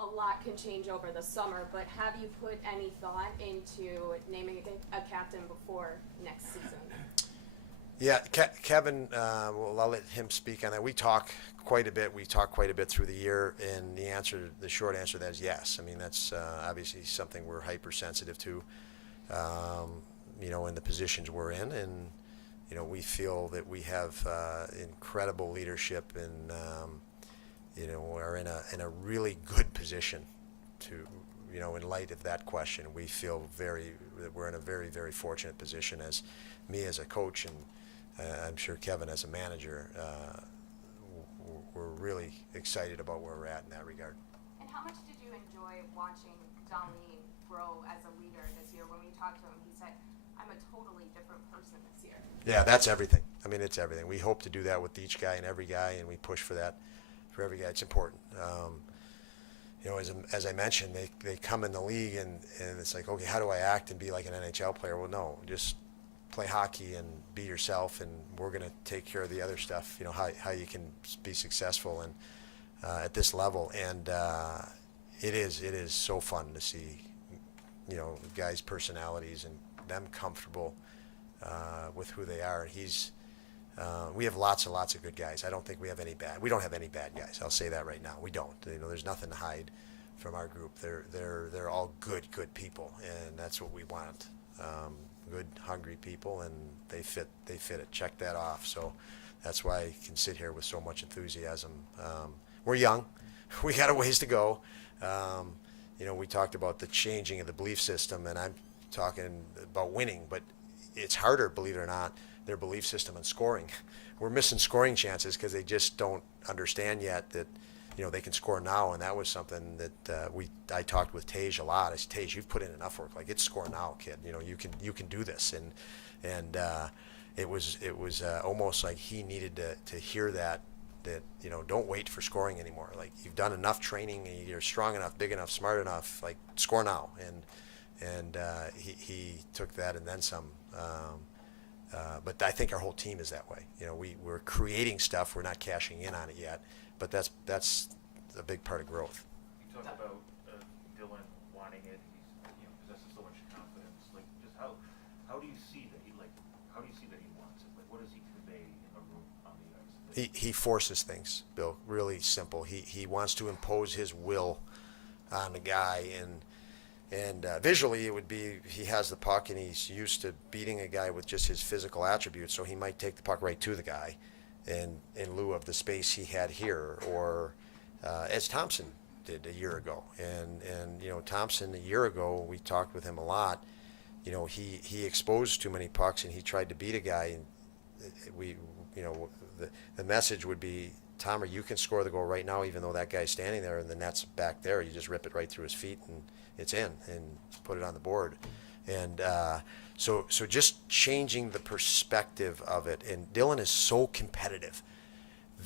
a lot can change over the summer, but have you put any thought into naming a captain before next season? Yeah, Kevin, well, I'll let him speak on that. We talk quite a bit. We talk quite a bit through the year, and the short answer to that is yes. I mean, that's obviously something we're hypersensitive to, you know, in the positions we're in, and you know, we feel that we have incredible leadership, and you know, we're in a really good position to, you know, in light of that question, we feel that we're in a very, very fortunate position as me as a coach, and I'm sure Kevin as a manager. We're really excited about where we're at in that regard. And how much did you enjoy watching Darlene grow as a leader this year? When we talked to him, he said, I'm a totally different person this year. Yeah, that's everything. I mean, it's everything. We hope to do that with each guy and every guy, and we push for that for every guy. It's important. You know, as I mentioned, they come in the league, and it's like, okay, how do I act and be like an NHL player? Well, no, just play hockey and be yourself, and we're going to take care of the other stuff, you know, how you can be successful and at this level. And it is so fun to see, you know, guys' personalities and them comfortable with who they are. We have lots and lots of good guys. I don't think we have any bad. We don't have any bad guys. I'll say that right now. We don't. You know, there's nothing to hide from our group. They're all good people, and that's what we want. Good, hungry people, and they fit it. Check that off. So that's why I can sit here with so much enthusiasm. We're young. We got a ways to go. You know, we talked about the changing of the belief system, and I'm talking about winning, but it's harder, believe it or not, their belief system on scoring. We're missing scoring chances because they just don't understand yet that, you know, they can score now, and that was something that I talked with Tage a lot. I said, Tage, you've put in enough work. Like, it's score now, kid. You know, you can do this. And it was almost like he needed to hear that, you know, don't wait for scoring anymore. Like, you've done enough training, and you're strong enough, big enough, smart enough. Like, score now. And he took that and then some. But I think our whole team is that way. You know, we're creating stuff. We're not cashing in on it yet. But that's a big part of growth. You talk about Dylan wanting it. He's possesses so much confidence. Like, just how do you see that? How do you see that he wants it? Like, what does he convey in the room on the ice? He forces things, Bill. Really simple. He wants to impose his will on the guy, and visually it would be he has the puck and he's used to beating a guy with just his physical attributes, so he might take the puck right to the guy, and in lieu of the space he had here, or as Thompson did a year ago. And you know, Thompson a year ago, we talked with him a lot. You know, he exposed too many pucks and he tried to beat a guy, and the message would be, Tomer, you can score the goal right now, even though that guy's standing there and the net's back there. You just rip it right through his feet and it's in, and put it on the board. And so just changing the perspective of it. And Dylan is so competitive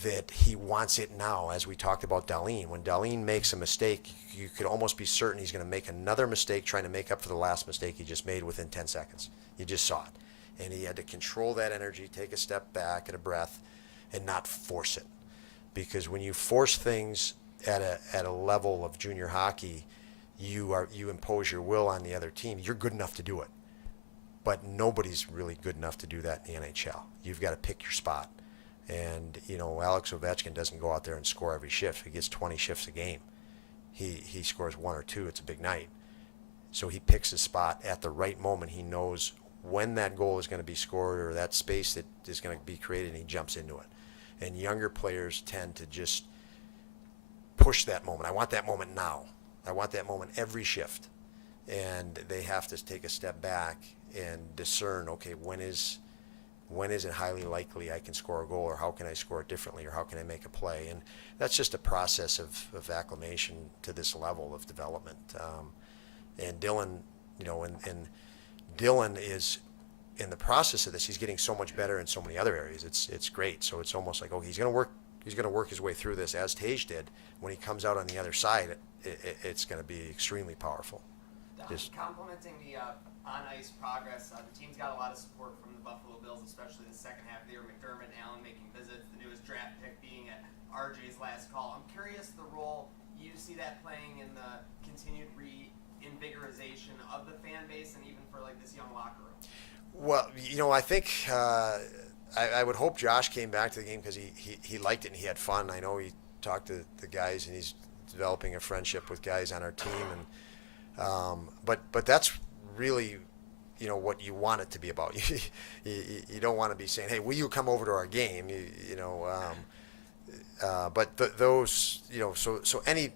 that he wants it now. As we talked about Darlene, when Darlene makes a mistake, you could almost be certain he's going to make another mistake trying to make up for the last mistake he just made within 10 seconds. You just saw it. And he had to control that energy, take a step back and a breath, and not force it. Because when you force things at a level of junior hockey, you impose your will on the other team. You're good enough to do it, but nobody's really good enough to do that in the NHL. You've got to pick your spot. And you know, Alex Ovechkin doesn't go out there and score every shift. He gets 20 shifts a game. He scores one or two. It's a big night. So he picks his spot at the right moment. He knows when that goal is going to be scored or that space that is going to be created, and he jumps into it. And younger players tend to just push that moment. I want that moment now. I want that moment every shift. And they have to take a step back and discern, okay, when is it highly likely I can score a goal, or how can I score it differently, or how can I make a play? And that's just a process of acclimation to this level of development. And Dylan, you know, and Dylan is in the process of this. He's getting so much better in so many other areas. It's great. So it's almost like, he's going to work his way through this as Tage did. When he comes out on the other side, it's going to be extremely powerful. Just Complimenting the on-ice progress, the team's got a lot of support from the Buffalo Bills, especially the second half of the year. McDermott and Allen making visits, the newest draft pick being at RJ's last call. I'm curious the role you see that playing in the continued reinvigorization of the fan base, and even for like this young locker room. Well, you know, I think I would hope Josh came back to the game because he liked it and he had fun. I know he talked to the guys and he's developing a friendship with guys on our team, and but that's really, you know, what you want it to be about. You don't want to be saying, hey, will you come over to our game? But those, you know, so any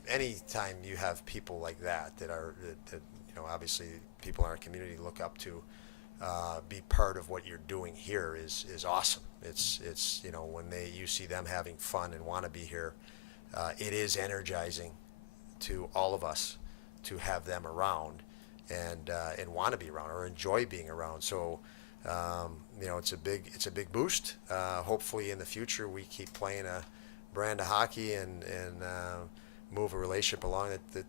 time you have people like that are you know, obviously people in our community look up to, be part of what you're doing here is awesome. It's you know, when you see them having fun and want to be here, it is energizing to all of us to have them around and want to be around or enjoy being around. So you know, it's a big boost. Hopefully in the future we keep playing a brand of hockey and move a relationship along that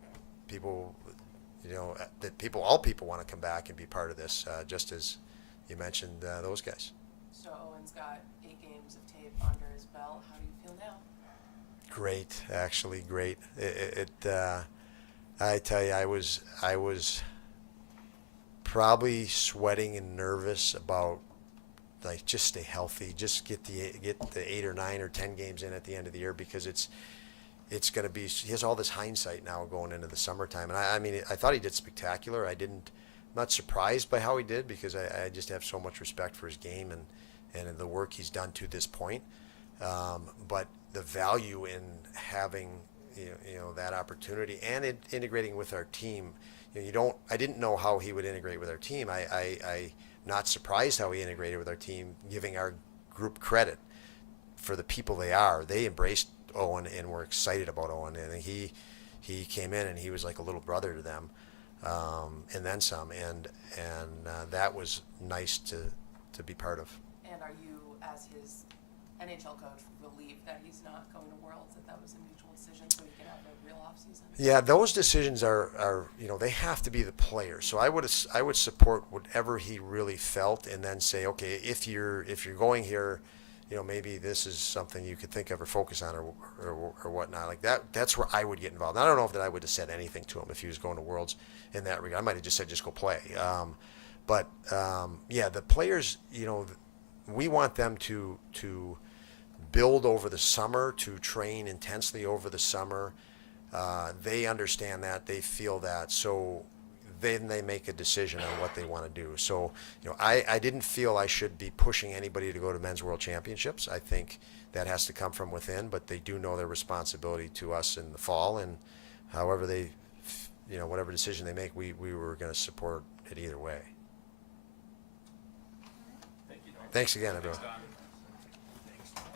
people, you know, all people want to come back and be part of this, just as you mentioned those guys. So Owen's got 8 games of tape under his belt. How do you feel now? Great, actually great. I tell you, I was probably sweating and nervous about, like, just stay healthy, just get the 8 or 9 or 10 games in at the end of the year, because it's going to be, he has all this hindsight now going into the summertime. And I mean, I thought he did spectacular. I'm not surprised by how he did, because I just have so much respect for his game and the work he's done to this point. But the value in having, you know, that opportunity and integrating with our team, you know, I didn't know how he would integrate with our team. I not surprised how he integrated with our team, giving our group credit for the people they are. They embraced Owen and were excited about Owen, and he came in and he was like a little brother to them, and then some, and that was nice to be part of. And are you, as his NHL coach, relieved that he's not going to Worlds, that was a mutual decision so he can have a real off season? Yeah, those decisions are they have to be the players. So I would support whatever he really felt, and then say, okay, if you're going here, maybe this is something you could think of or focus on or whatnot. Like that's where I would get involved. I don't know if that I would have said anything to him if he was going to Worlds in that regard. I might have just said, just go play. But the players, we want them to build over the summer, to train intensely over the summer. They understand that, they feel that, so then they make a decision on what they want to do. So, I didn't feel I should be pushing anybody to go to Men's World Championships. I think that has to come from within, but they do know their responsibility to us in the fall, and however they, whatever decision they make, we were going to support it either way. Thank you, Don. Thanks again, everyone. Thanks, Don.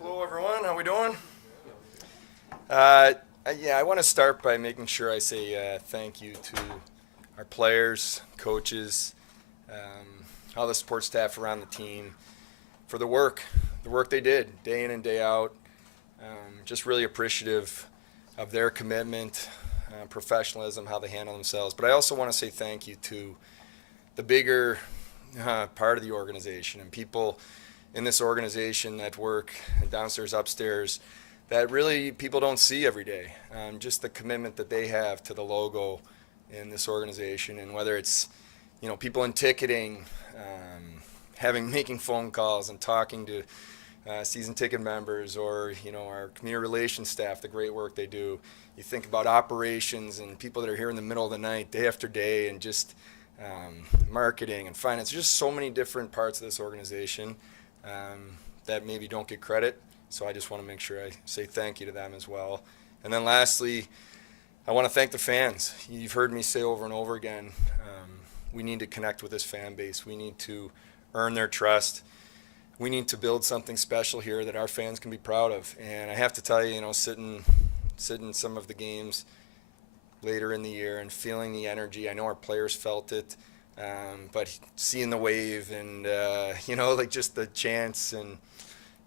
Hello everyone, how we doing? I want to start by making sure I say thank you to our players, coaches, all the support staff around the team for the work they did day in and day out. Just really appreciative of their commitment, professionalism, how they handle themselves. But I also want to say thank you to the bigger part of the organization and people in this organization that work downstairs, upstairs, that really people don't see every day. Just the commitment that they have to the logo in this organization, and whether it's people in ticketing, making phone calls and talking to season ticket members, or our community relations staff, the great work they do. You think about operations and people that are here in the middle of the night, day after day, and just marketing and finance. There's just so many different parts of this organization that maybe don't get credit. So I just want to make sure I say thank you to them as well. And then lastly, I want to thank the fans. You've heard me say over and over again, we need to connect with this fan base. We need to earn their trust. We need to build something special here that our fans can be proud of. And I have to tell you, sitting some of the games later in the year and feeling the energy. I know our players felt it, but seeing the wave and like just the chants, and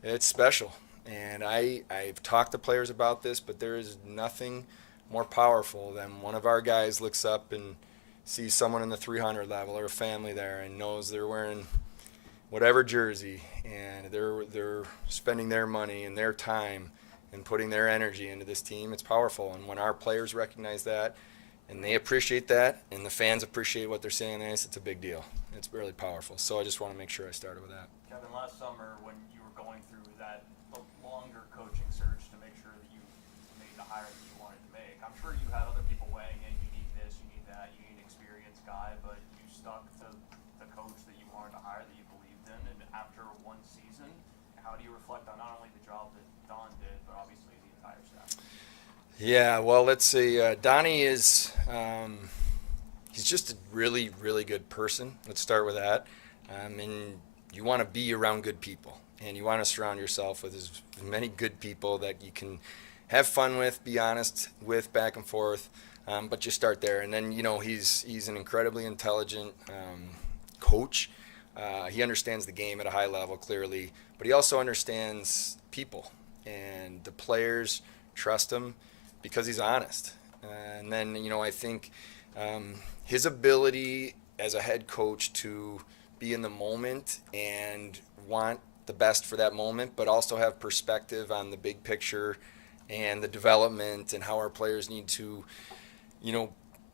it's special. And I've talked to players about this, but there is nothing more powerful than one of our guys looks up and sees someone in the 300 level or a family there and knows they're wearing whatever jersey, and they're spending their money and their time and putting their energy into this team. It's powerful. And when our players recognize that and they appreciate that and the fans appreciate what they're saying on the ice, it's a big deal. It's really powerful. So I just want to make sure I started with that. Kevin, last summer when you were going through that longer coaching search to make sure that you made the hire that you wanted to make, I'm sure you had other people weighing in, you need this, you need that, you need an experienced guy, but you stuck to the coach that you wanted to hire, that you believed in. And after one season, how do you reflect on not only the job that Don did, but obviously the entire staff? Yeah, well, let's see. Donnie is he's just a really, really good person. Let's start with that. And you want to be around good people, and you want to surround yourself with as many good people that you can have fun with, be honest with, back and forth. But you start there, and then he's an incredibly intelligent coach. He understands the game at a high level, clearly, but he also understands people, and the players trust him because he's honest. And then, I think his ability as a head coach to be in the moment and want the best for that moment, but also have perspective on the big picture and the development and how our players need to,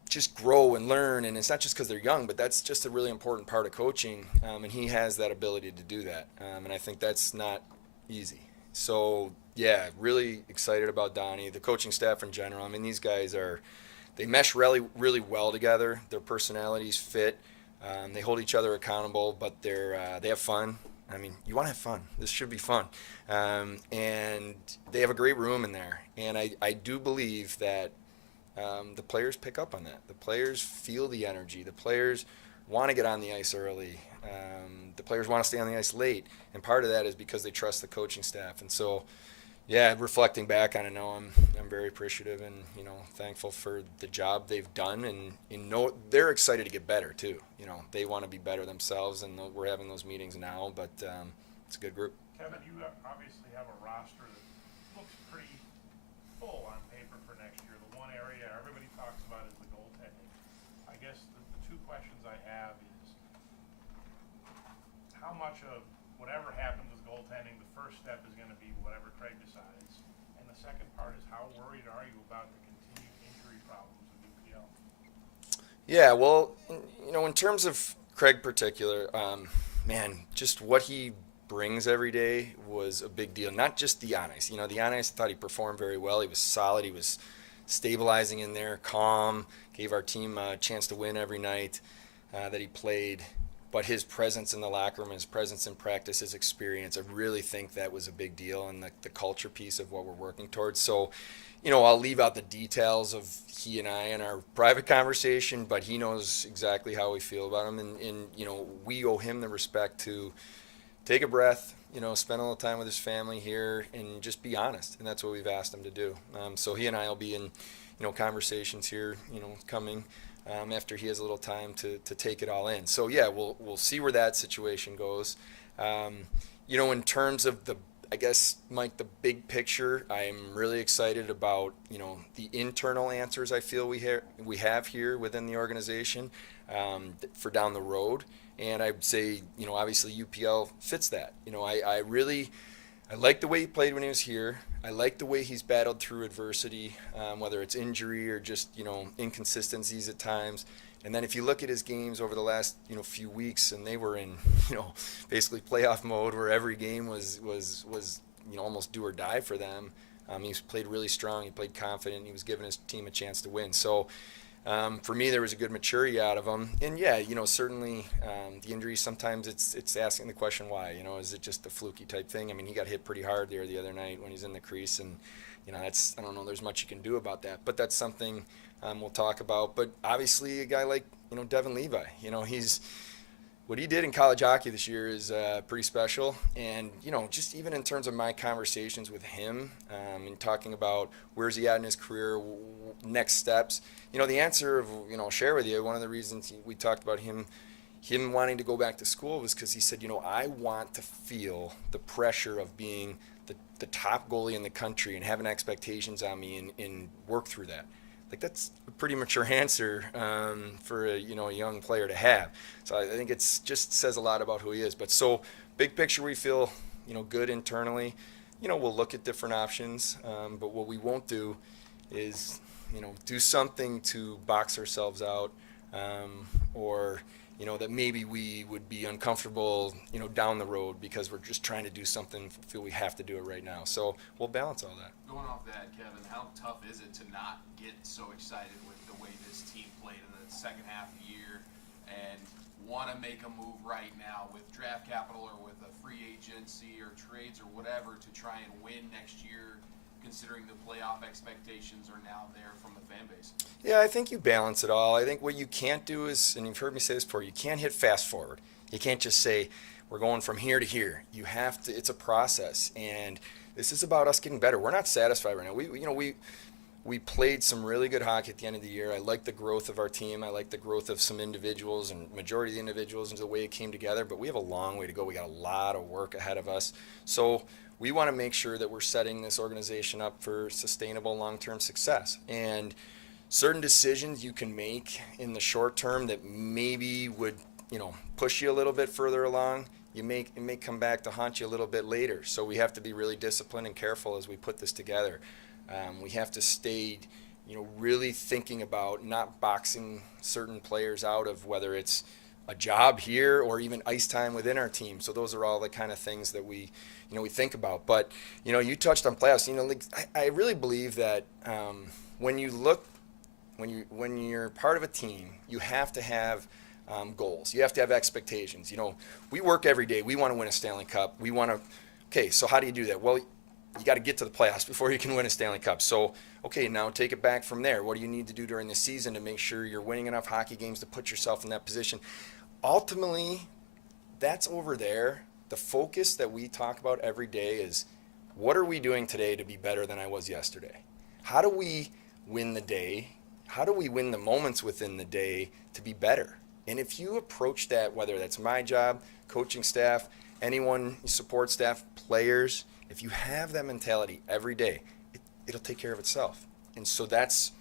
just grow and learn. And it's not just because they're young, but that's just a really important part of coaching. And he has that ability to do that. And I think that's not easy. So, yeah, really excited about Donnie, the coaching staff in general. I mean, these guys they mesh really, really well together. Their personalities fit. They hold each other accountable, but they have fun. I mean, you want to have fun. This should be fun. And they have a great room in there. And I do believe that the players pick up on that. The players feel the energy. The players want to get on the ice early. The players want to stay on the ice late. And part of that is because they trust the coaching staff. And so, yeah, reflecting back on it now, I'm very appreciative and, thankful for the job they've done. And, they're excited to get better, too. They want to be better themselves, and we're having those meetings now. But it's a good group. Kevin, you obviously have a roster that looks pretty full on paper for next year. The one area everybody talks about is the goaltending. I guess the two questions I have is how much of whatever happens with goaltending, the first step is going to be whatever Craig decides, and the second part is how worried are you about the continued injury problems of UPL? Yeah, well, in terms of Craig particular, just what he brings every day was a big deal. Not just the on ice. The on ice, I thought he performed very well. He was solid. He was stabilizing in there, calm, gave our team a chance to win every night that he played. But his presence in the locker room, his presence in practice, his experience, I really think that was a big deal, and the culture piece of what we're working towards. So, I'll leave out the details of he and I in our private conversation, but he knows exactly how we feel about him. And we owe him the respect to take a breath, spend a little time with his family here and just be honest. And that's what we've asked him to do. So he and I will be in, conversations here, coming after he has a little time to take it all in. So, yeah, we'll see where that situation goes. In terms of I guess, Mike, the big picture, I'm really excited about, the internal answers I feel we have here within the organization for down the road. And I'd say, obviously UPL fits that. I like the way he played when he was here. I like the way he's battled through adversity, whether it's injury or just, inconsistencies at times. And then if you look at his games over the last, few weeks, and they were in, basically playoff mode where every game was almost do or die for them. He's played really strong. He played confident. He was giving his team a chance to win. So for me, there was a good maturity out of him. And yeah, certainly the injuries, sometimes it's asking the question why. Is it just a fluky type thing? I mean, he got hit pretty hard there the other night when he's in the crease, and I don't know, there's much you can do about that. But that's something we'll talk about. But obviously, a guy like Devin Levi, he's what he did in college hockey this year is pretty special. And just even in terms of my conversations with him and talking about where's he at in his career, next steps. The answer of I'll share with you. One of the reasons we talked about him wanting to go back to school was because he said, I want to feel the pressure of being the top goalie in the country and having expectations on me and work through that. Like, that's a pretty mature answer for a young player to have. So I think it's just says a lot about who he is. But so big picture, we feel good internally. We'll look at different options, but what we won't do is do something to box ourselves out, or that maybe we would be uncomfortable down the road because we're just trying to do something, feel we have to do it right now. So we'll balance all that. Going off that, Kevin, how tough is it to not get so excited with the way this team played in the second half of the year and want to make a move right now with draft capital or with a free agency or trades or whatever to try and win next year, considering the playoff expectations are now there from the fan base? Yeah, I think you balance it all. I think what you can't do is, and you've heard me say this before, you can't hit fast forward. You can't just say, we're going from here to here. You have to, it's a process, and this is about us getting better. We're not satisfied right now. We played some really good hockey at the end of the year. I like the growth of our team. I like the growth of some individuals and majority of the individuals and the way it came together, but we have a long way to go. We got a lot of work ahead of us. So we want to make sure that we're setting this organization up for sustainable long-term success. And certain decisions you can make in the short term that maybe would, push you a little bit further along, it may come back to haunt you a little bit later. So we have to be really disciplined and careful as we put this together. We have to stay, really thinking about not boxing certain players out of whether it's a job here or even ice time within our team. So those are all the kind of things that we think about. But, you touched on playoffs. I really believe that when you're part of a team, you have to have goals. You have to have expectations. We work every day. We want to win a Stanley Cup. Okay, so how do you do that? Well, you got to get to the playoffs before you can win a Stanley Cup. So, okay, now take it back from there. What do you need to do during the season to make sure you're winning enough hockey games to put yourself in that position? Ultimately, that's over there. The focus that we talk about every day is, what are we doing today to be better than I was yesterday? How do we win the day? How do we win the moments within the day to be better? And if you approach that, whether that's my job, coaching staff, anyone, support staff, players, if you have that mentality every day, it'll take care of itself. And so that's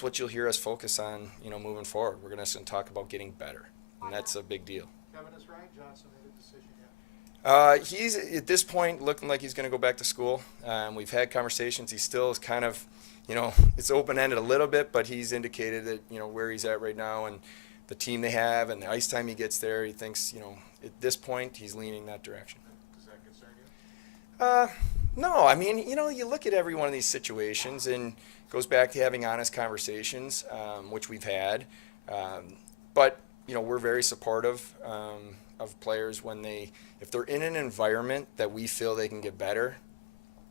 what you'll hear us focus on, moving forward. We're going to talk about getting better, and that's a big deal. Kevin, has Ryan Johnson made a decision yet? He's at this point looking like he's going to go back to school. We've had conversations. He still is kind of, it's open-ended a little bit, but he's indicated that, where he's at right now and the team they have and the ice time he gets there, he thinks, at this point he's leaning that direction. Does that concern you? No, I mean, you look at every one of these situations and it goes back to having honest conversations, which we've had. But, we're very supportive of players if they're in an environment that we feel they can get better,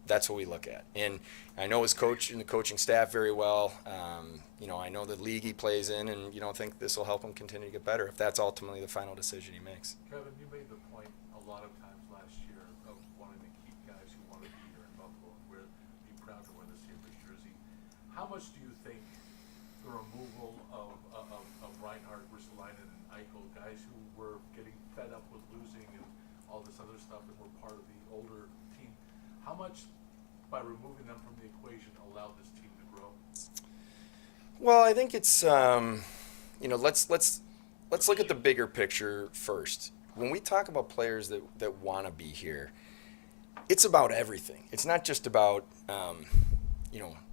that's what we look at. And I know his coach and the coaching staff very well. I know the league he plays in, and think this will help him continue to get better if that's ultimately the final decision he makes. Kevin, you made the point a lot of times last year of wanting to keep guys who want to be here in Buffalo and be proud to wear the Sabres jersey. How much do you think the removal of Reinhart, Ristolainen, and Eichel, guys who were getting fed up with losing and all this other stuff and were part of the older team, how much by removing them from the equation allowed this team to grow? Well, I think it's let's look at the bigger picture first. When we talk about players that want to be here, it's about everything. It's not just about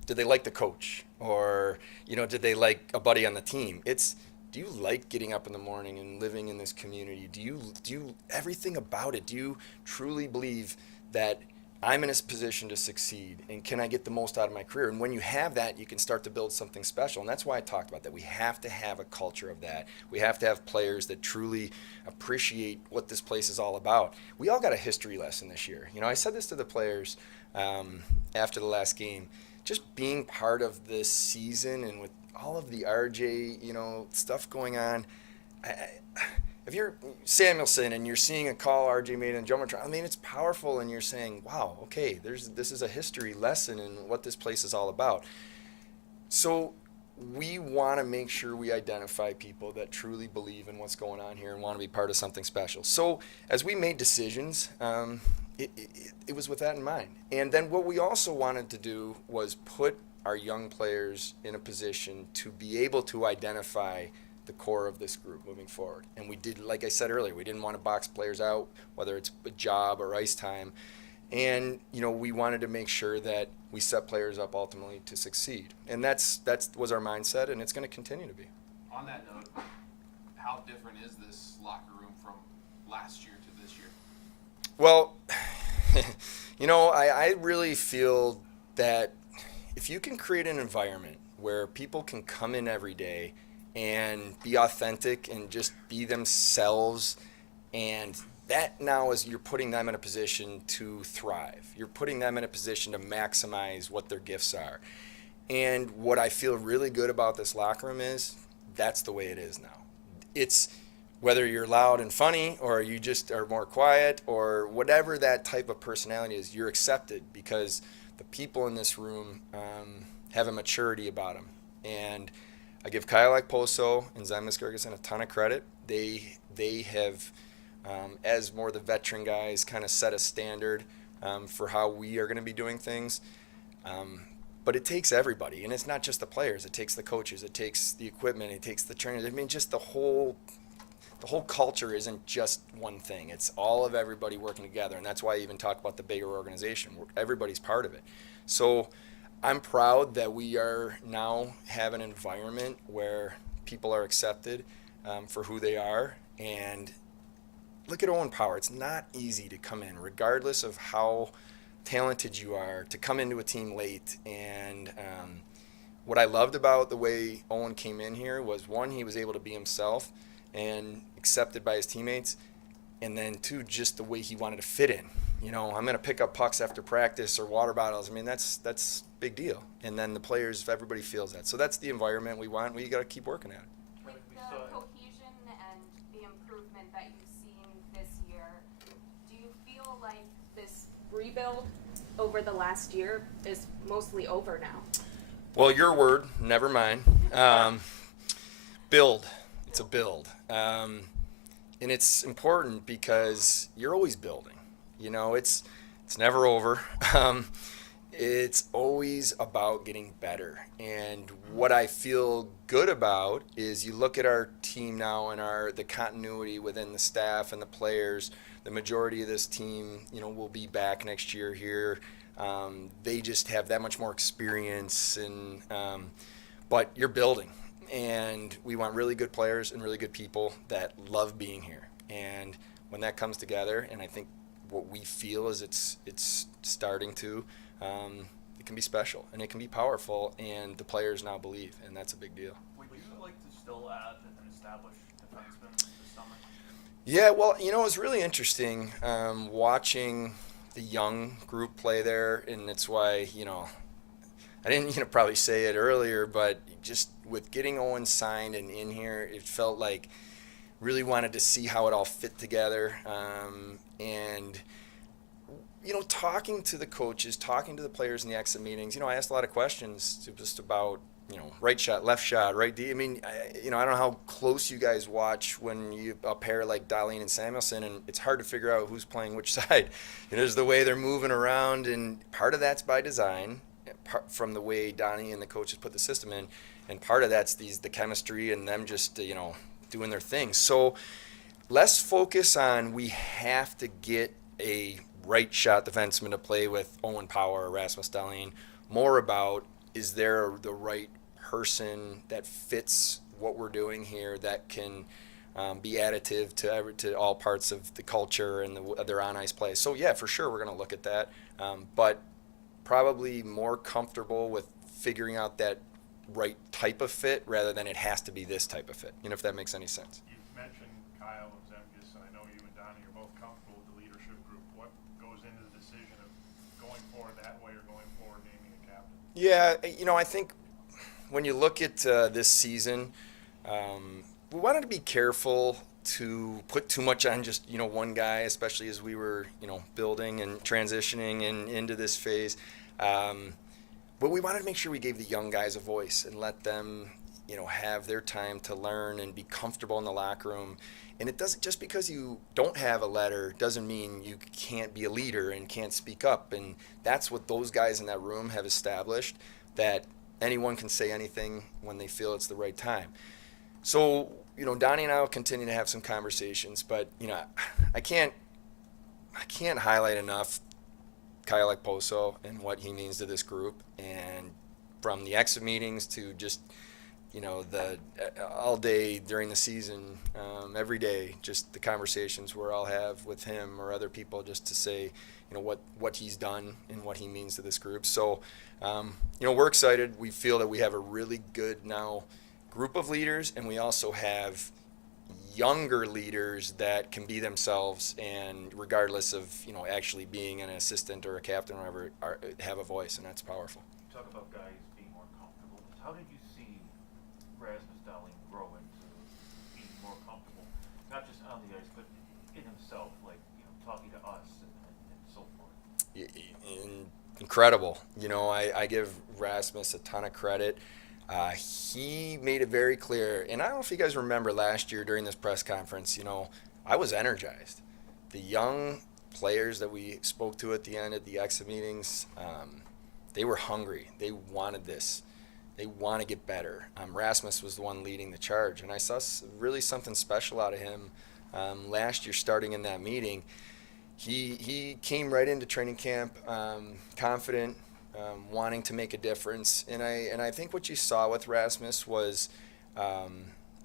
did they like the coach or did they like a buddy on the team? It's Do you like getting up in the morning and living in this community? Do you everything about it? Do you truly believe that I'm in a position to succeed, and can I get the most out of my career? And when you have that, you can start to build something special. And that's why I talked about that. We have to have a culture of that. We have to have players that truly appreciate what this place is all about. We all got a history lesson this year. You know, I said this to the players after the last game. Just being part of this season and with all of the RJ, you know, stuff going on, if you're Samuelson and you're seeing a call RJ made in Jumbotron, I mean, it's powerful, and you're saying, wow, okay, this is a history lesson in what this place is all about. So we want to make sure we identify people that truly believe in what's going on here and want to be part of something special. So as we made decisions, it was with that in mind. And then what we also wanted to do was put our young players in a position to be able to identify the core of this group moving forward. And we did, like I said earlier, we didn't want to box players out, whether it's a job or ice time. And, you know, we wanted to make sure that we set players up ultimately to succeed. And that was our mindset, and it's going to continue to be. On that note, how different is this locker room from last year to this year? Well, you know, I really feel that if you can create an environment where people can come in every day and be authentic and just be themselves, and that now is you're putting them in a position to thrive. You're putting them in a position to maximize what their gifts are. And what I feel really good about this locker room is that's the way it is now. It's whether you're loud and funny or you just are more quiet or whatever that type of personality is, you're accepted because the people in this room have a maturity about them. And I give Kyle Ekposo and Zymus Gergesen a ton of credit. They have, as more the veteran guys, kind of set a standard for how we are going to be doing things. But it takes everybody, and it's not just the players. It takes the coaches. It takes the equipment. It takes the trainers. I mean, just the whole culture isn't just one thing. It's all of everybody working together, and that's why I even talk about the bigger organization. Everybody's part of it. So I'm proud that we are now have an environment where people are accepted for who they are. And look at Owen Power. It's not easy to come in, regardless of how talented you are, to come into a team late. And what I loved about the way Owen came in here was, one, he was able to be himself and accepted by his teammates, and then two, just the way he wanted to fit in. You know, I'm going to pick up pucks after practice or water bottles. I mean, that's big deal. And then the players, if everybody feels that. So that's the environment we want. We got to keep working at it. With the cohesion and the improvement that you've seen this year, do you feel like this rebuild over the last year is mostly over now? Well, your word, never mine. Build. It's a build. And it's important because you're always building. You know, it's never over. It's always about getting better. And what I feel good about is you look at our team now and the continuity within the staff and the players. The majority of this team, you know, will be back next year here. They just have that much more experience, but you're building. And we want really good players and really good people that love being here. And when that comes together, and I think what we feel is it's starting to, it can be special and it can be powerful, and the players now believe, and that's a big deal. Would you like to still add an established defenseman this summer? Yeah, well, you know, it was really interesting watching the young group play there, and it's why, you know, I didn't, probably say it earlier, but just with getting Owen signed and in here, it felt like really wanted to see how it all fit together. And, talking to the coaches, talking to the players in the exit meetings, I asked a lot of questions just about, right shot, left shot, right D. I mean, I don't know how close you guys watch when you a pair like Dahlin and Samuelson, and it's hard to figure out who's playing which side. There's the way they're moving around, and part of that's by design, from the way Donnie and the coaches put the system in, and part of that's the chemistry and them just doing their thing. So less focus on we have to get a right shot defenseman to play with Owen Power or Rasmus Dahlin. More about, is there the right person that fits what we're doing here that can be additive to all parts of the culture and their on-ice play. So, yeah, for sure, we're going to look at that. But probably more comfortable with figuring out that right type of fit rather than it has to be this type of fit, if that makes any sense. You mentioned Kyle and Zemgus, and I know you and Donnie are both comfortable with the leadership group. What goes into the decision of going forward that way or going forward naming a captain? Yeah, I think when you look at this season, we wanted to be careful to put too much on just, one guy, especially as we were, building and transitioning into this phase. But we wanted to make sure we gave the young guys a voice and let them, have their time to learn and be comfortable in the locker room. And it doesn't, just because you don't have a letter doesn't mean you can't be a leader and can't speak up. And that's what those guys in that room have established, that anyone can say anything when they feel it's the right time. So, Donnie and I will continue to have some conversations, but, I can't highlight enough Kyle Ekposo and what he means to this group, and from the exit meetings to just, the all day during the season, every day, just the conversations where I'll have with him or other people just to say, what he's done and what he means to this group. So, we're excited. We feel that we have a really good now group of leaders, and we also have younger leaders that can be themselves, and regardless of actually being an assistant or a captain or whatever, have a voice, and that's powerful. Talk about guys being more comfortable. How did you see Rasmus Dowling grow into being more comfortable, not just on the ice, but in himself, like talking to us and so forth? Incredible. I give Rasmus a ton of credit. He made it very clear, and I don't know if you guys remember last year during this press conference, I was energized. The young players that we spoke to at the end of the exit meetings, they were hungry. They wanted this. They want to get better. Rasmus was the one leading the charge, and I saw really something special out of him last year starting in that meeting. He came right into training camp confident, wanting to make a difference, and I think what you saw with Rasmus was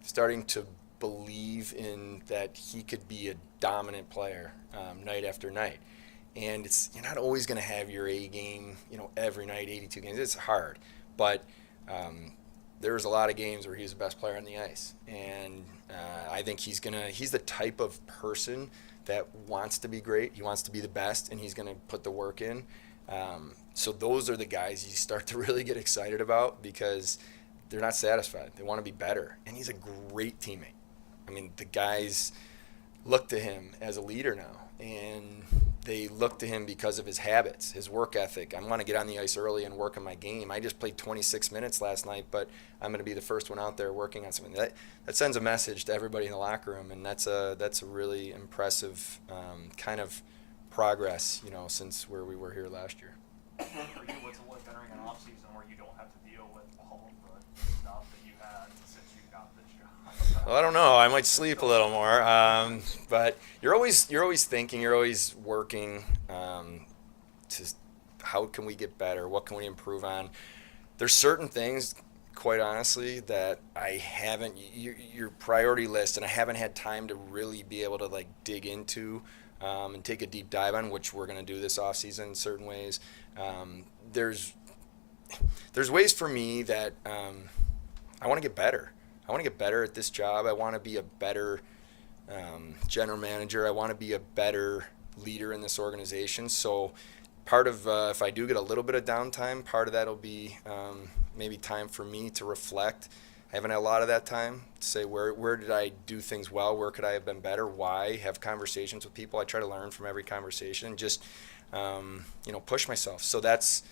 starting to believe in that he could be a dominant player night after night. And you're not always going to have your A game, every night, 82 games. It's hard, but there was a lot of games where he was the best player on the ice, and I think he's the type of person that wants to be great. He wants to be the best, and he's going to put the work in. So those are the guys you start to really get excited about, because they're not satisfied. They want to be better. And he's a great teammate. I mean, the guys look to him as a leader now, and they look to him because of his habits, his work ethic. I want to get on the ice early and work on my game. I just played 26 minutes last night, but I'm going to be the first one out there working on something. That sends a message to everybody in the locker room, and that's a really impressive kind of progress, since where we were here last year. For you, what's it like entering an off season where you don't have to deal with all of the stuff that you had since you got this job? Well, I don't know. I might sleep a little more, but you're always thinking, you're always working to how can we get better? What can we improve on? There's certain things, quite honestly, that I haven't your priority list, and I haven't had time to really be able to dig into and take a deep dive on, which we're going to do this off season in certain ways. There's ways for me that I want to get better. I want to get better at this job. I want to be a better general manager. I want to be a better leader in this organization. So part of, if I do get a little bit of downtime, part of that will be maybe time for me to reflect. I haven't had a lot of that time to say where did I do things well, where could I have been better, why, have conversations with people. I try to learn from every conversation, just push myself. So that's,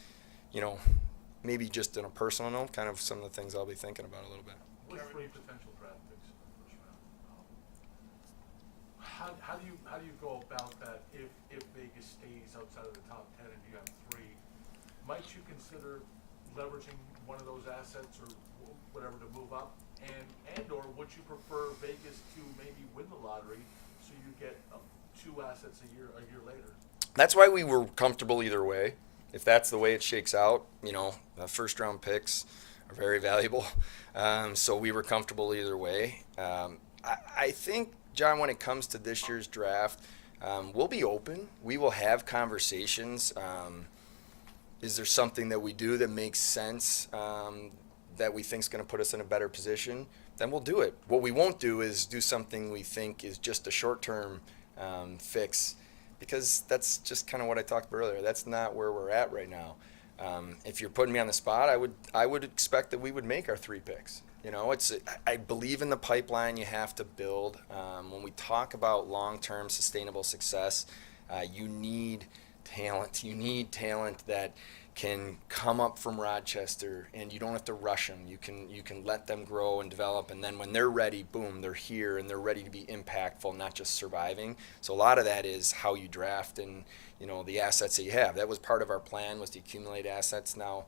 maybe just on a personal note, kind of some of the things I'll be thinking about a little bit. With 3 potential draft picks in the first round, how do you go about that if Vegas stays outside of the top 10 and you have 3? Might you consider leveraging one of those assets or whatever to move up, and or would you prefer Vegas to maybe win the lottery so you get 2 assets a year later? That's why we were comfortable either way. If that's the way it shakes out, the first round picks are very valuable. So we were comfortable either way. I think, John, when it comes to this year's draft, we'll be open. We will have conversations. Is there something that we do that makes sense that we think is going to put us in a better position? Then we'll do it. What we won't do is do something we think is just a short-term fix, because that's just kind of what I talked about earlier. That's not where we're at right now. If you're putting me on the spot, I would expect that we would make our 3 picks. You know, I believe in the pipeline you have to build. When we talk about long-term sustainable success, you need talent. You need talent that can come up from Rochester, and you don't have to rush them. You can let them grow and develop, and then when they're ready, boom, they're here and they're ready to be impactful, not just surviving. So a lot of that is how you draft and, you know, the assets that you have. That was part of our plan, was to accumulate assets now.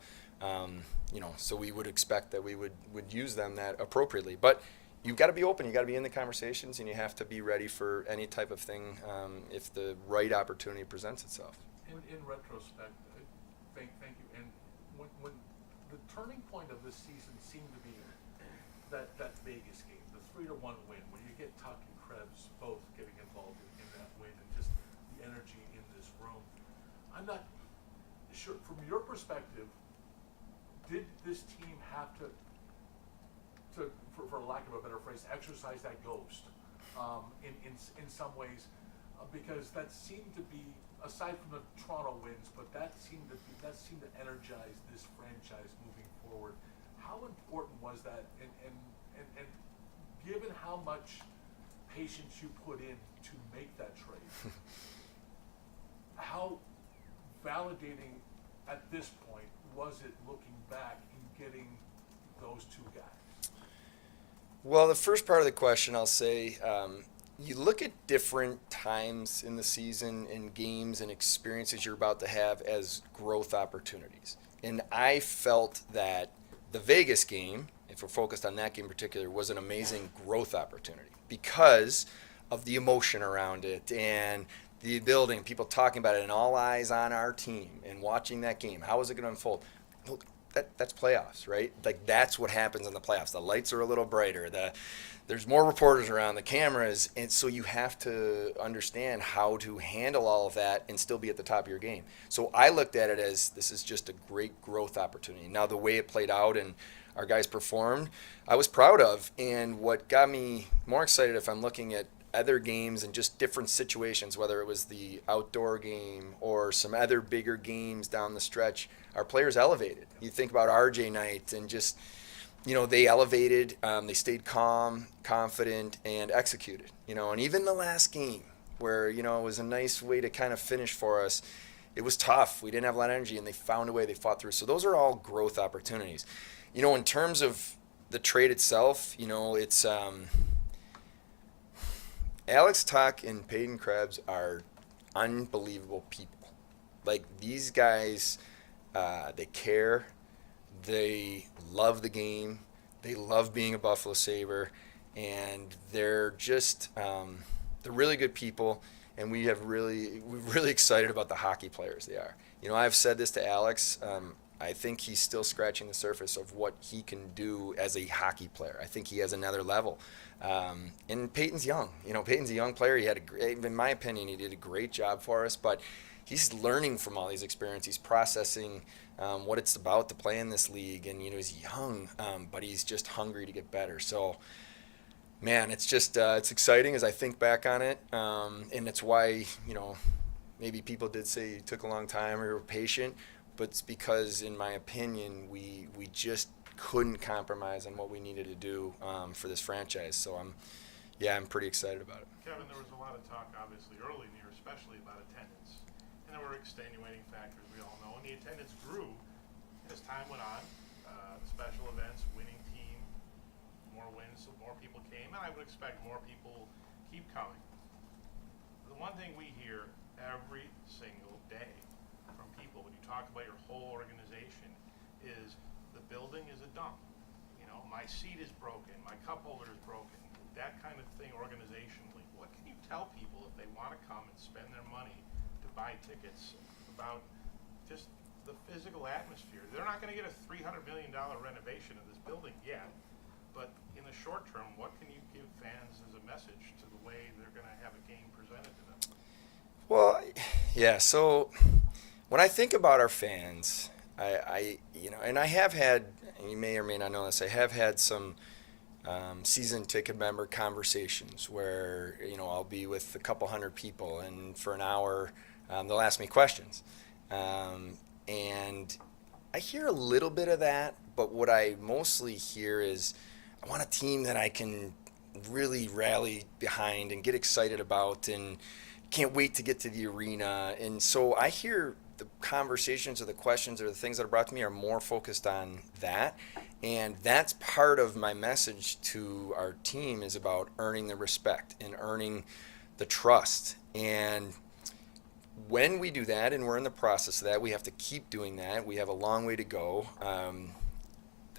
You know, so we would expect that we would use them that appropriately. But you've got to be open. You've got to be in the conversations, and you have to be ready for any type of thing if the right opportunity presents itself. In retrospect, thank you. And when the turning point of this season seemed to be that Vegas game, the 3-1 win, when you get Tuck and Krebs both getting involved in that win, and just the energy in this room. I'm not sure, from your perspective, did this team have to for lack of a better phrase, exercise that ghost in some ways, because that seemed to be, aside from the Toronto wins, but that seemed to energize this franchise moving forward. How important was that, and given how much patience you put in to make that trade, how validating at this point was it, looking back, in getting those 2 guys? Well, the first part of the question, I'll say, you look at different times in the season and games and experiences you're about to have as growth opportunities. And I felt that the Vegas game, if we're focused on that game in particular, was an amazing growth opportunity because of the emotion around it and the building, people talking about it, and all eyes on our team and watching that game. How is it going to unfold? Look, that's playoffs, right? Like, that's what happens in the playoffs. The lights are a little brighter. There's more reporters around, the cameras, and so you have to understand how to handle all of that and still be at the top of your game. So I looked at it as, this is just a great growth opportunity. Now, the way it played out and our guys performed, I was proud of. And what got me more excited, if I'm looking at other games and just different situations, whether it was the outdoor game or some other bigger games down the stretch, our players elevated. You think about RJ night and just, you know, they elevated, they stayed calm, confident, and executed. You know, and even the last game where, you know, it was a nice way to kind of finish for us, it was tough. We didn't have a lot of energy, and they found a way, they fought through. So those are all growth opportunities. You know, in terms of the trade itself, you know, it's Alex Tuck and Peyton Krebs are unbelievable people. Like, these guys, they care. They love the game. They love being a Buffalo Sabre, and they're just they're really good people. And we're really excited about the hockey players they are. You know, I've said this to Alex. I think he's still scratching the surface of what he can do as a hockey player. I think he has another level. And Peyton's young. You know, Peyton's a young player. He had in my opinion, he did a great job for us. But he's learning from all these experiences. He's processing what it's about to play in this league. And, you know, he's young, but he's just hungry to get better. So, man, it's just it's exciting as I think back on it. And it's why, you know, maybe people did say it took a long time or we were patient. But it's because, in my opinion, we just couldn't compromise on what we needed to do for this franchise. So I'm pretty excited about it. Kevin, there was a lot of talk, obviously, early in the year, especially about attendance. And there were extenuating factors, we all know. And the attendance grew as time went on. Special events, winning team, more wins, so more people came. And I would expect more people keep coming. The one thing we hear every single day from people when you talk about your whole organization is the building is a dump. You know, my seat is broken, my cup holder is broken, that kind of thing organizationally. What can you tell people if they want to come and spend their money to buy tickets about just the physical atmosphere. They're not going to get a $300 million renovation of this building yet, but in the short term, what can you give fans as a message to the way they're going to have a game presented to them? Well, yeah. So when I think about our fans, I and I have had, you may or may not know this, I have had some season ticket member conversations where I'll be with a couple hundred people, and for an hour they'll ask me questions, and I hear a little bit of that, but what I mostly hear is I want a team that I can really rally behind and get excited about, and can't wait to get to the arena. And so I hear the conversations or the questions or the things that are brought to me are more focused on that. And that's part of my message to our team, is about earning the respect and earning the trust. And when we do that, and we're in the process of that, we have to keep doing that. We have a long way to go.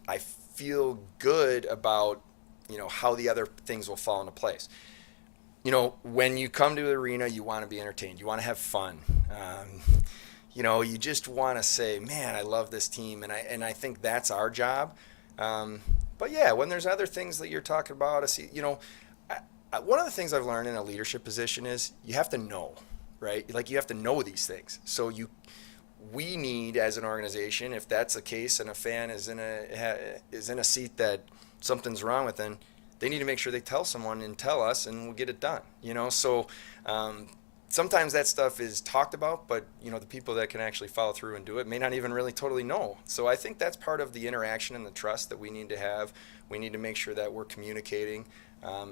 I feel good about, how the other things will fall into place. When you come to the arena, you want to be entertained. You want to have fun. You just want to say, man, I love this team. And I think that's our job. But yeah, when there's other things that you're talking about, one of the things I've learned in a leadership position is you have to know, right? Like, you have to know these things. So we need, as an organization, if that's the case and a fan is in a seat that something's wrong with them, they need to make sure they tell someone and tell us, and we'll get it done. So sometimes that stuff is talked about, but the people that can actually follow through and do it may not even really totally know. So I think that's part of the interaction and the trust that we need to have. We need to make sure that we're communicating,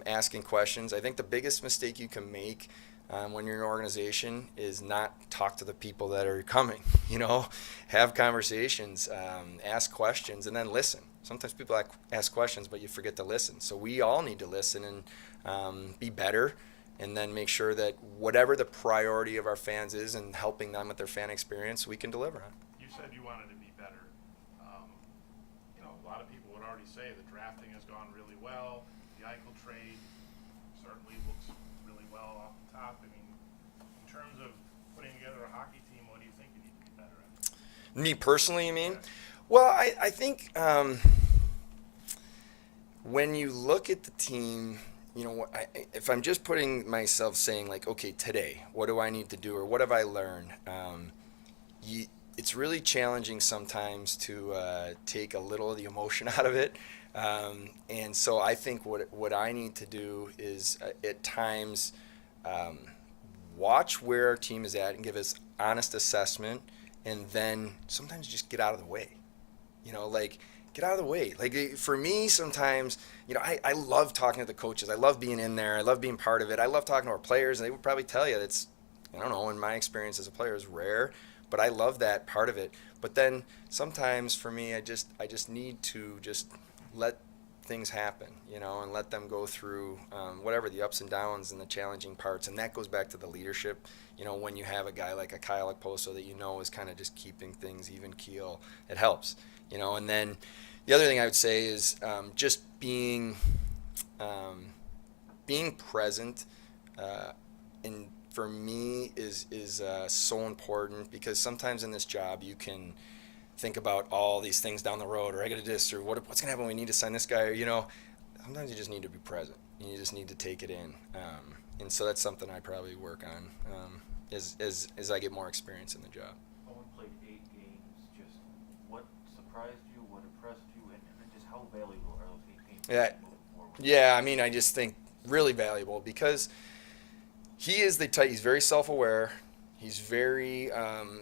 asking questions. I think the biggest mistake you can make when you're in an organization is not talk to the people that are coming. Have conversations, ask questions, and then listen. Sometimes people ask questions, but you forget to listen. So we all need to listen and be better, and then make sure that whatever the priority of our fans is and helping them with their fan experience, we can deliver on. You said you wanted to be better. A lot of people would already say the drafting has gone really well. The Eichel trade certainly looks really well off the top. I mean, in terms of putting together a hockey team, what do you think you need to be better at? Me personally, you mean? Yeah. Well, I think when you look at the team, if I'm just putting myself saying, like, okay, today, what do I need to do, or what have I learned? It's really challenging sometimes to take a little of the emotion out of it. And so I think what I need to do is at times watch where our team is at and give us honest assessment, and then sometimes just get out of the way. Get out of the way. Like, for me, sometimes, I love talking to the coaches. I love being in there. I love being part of it. I love talking to our players, and they would probably tell you that's, I don't know, in my experience as a player, is rare, but I love that part of it. But then sometimes for me, I just need to just let things happen, and let them go through whatever the ups and downs and the challenging parts. And that goes back to the leadership. When you have a guy like a Kyle Okposo that is kind of just keeping things even keel, it helps. And then the other thing I would say is just being present, and for me is so important, because sometimes in this job you can think about all these things down the road, or I got to do this, or what's gonna happen when we need to sign this guy, or sometimes you just need to be present. You just need to take it in, and so that's something I probably work on as I get more experience in the job. Owen played 8 games. Just what surprised you, what impressed you, and just how valuable are those 8 games moving forward? Yeah, I mean, I just think really valuable, because he's very self-aware. He's very,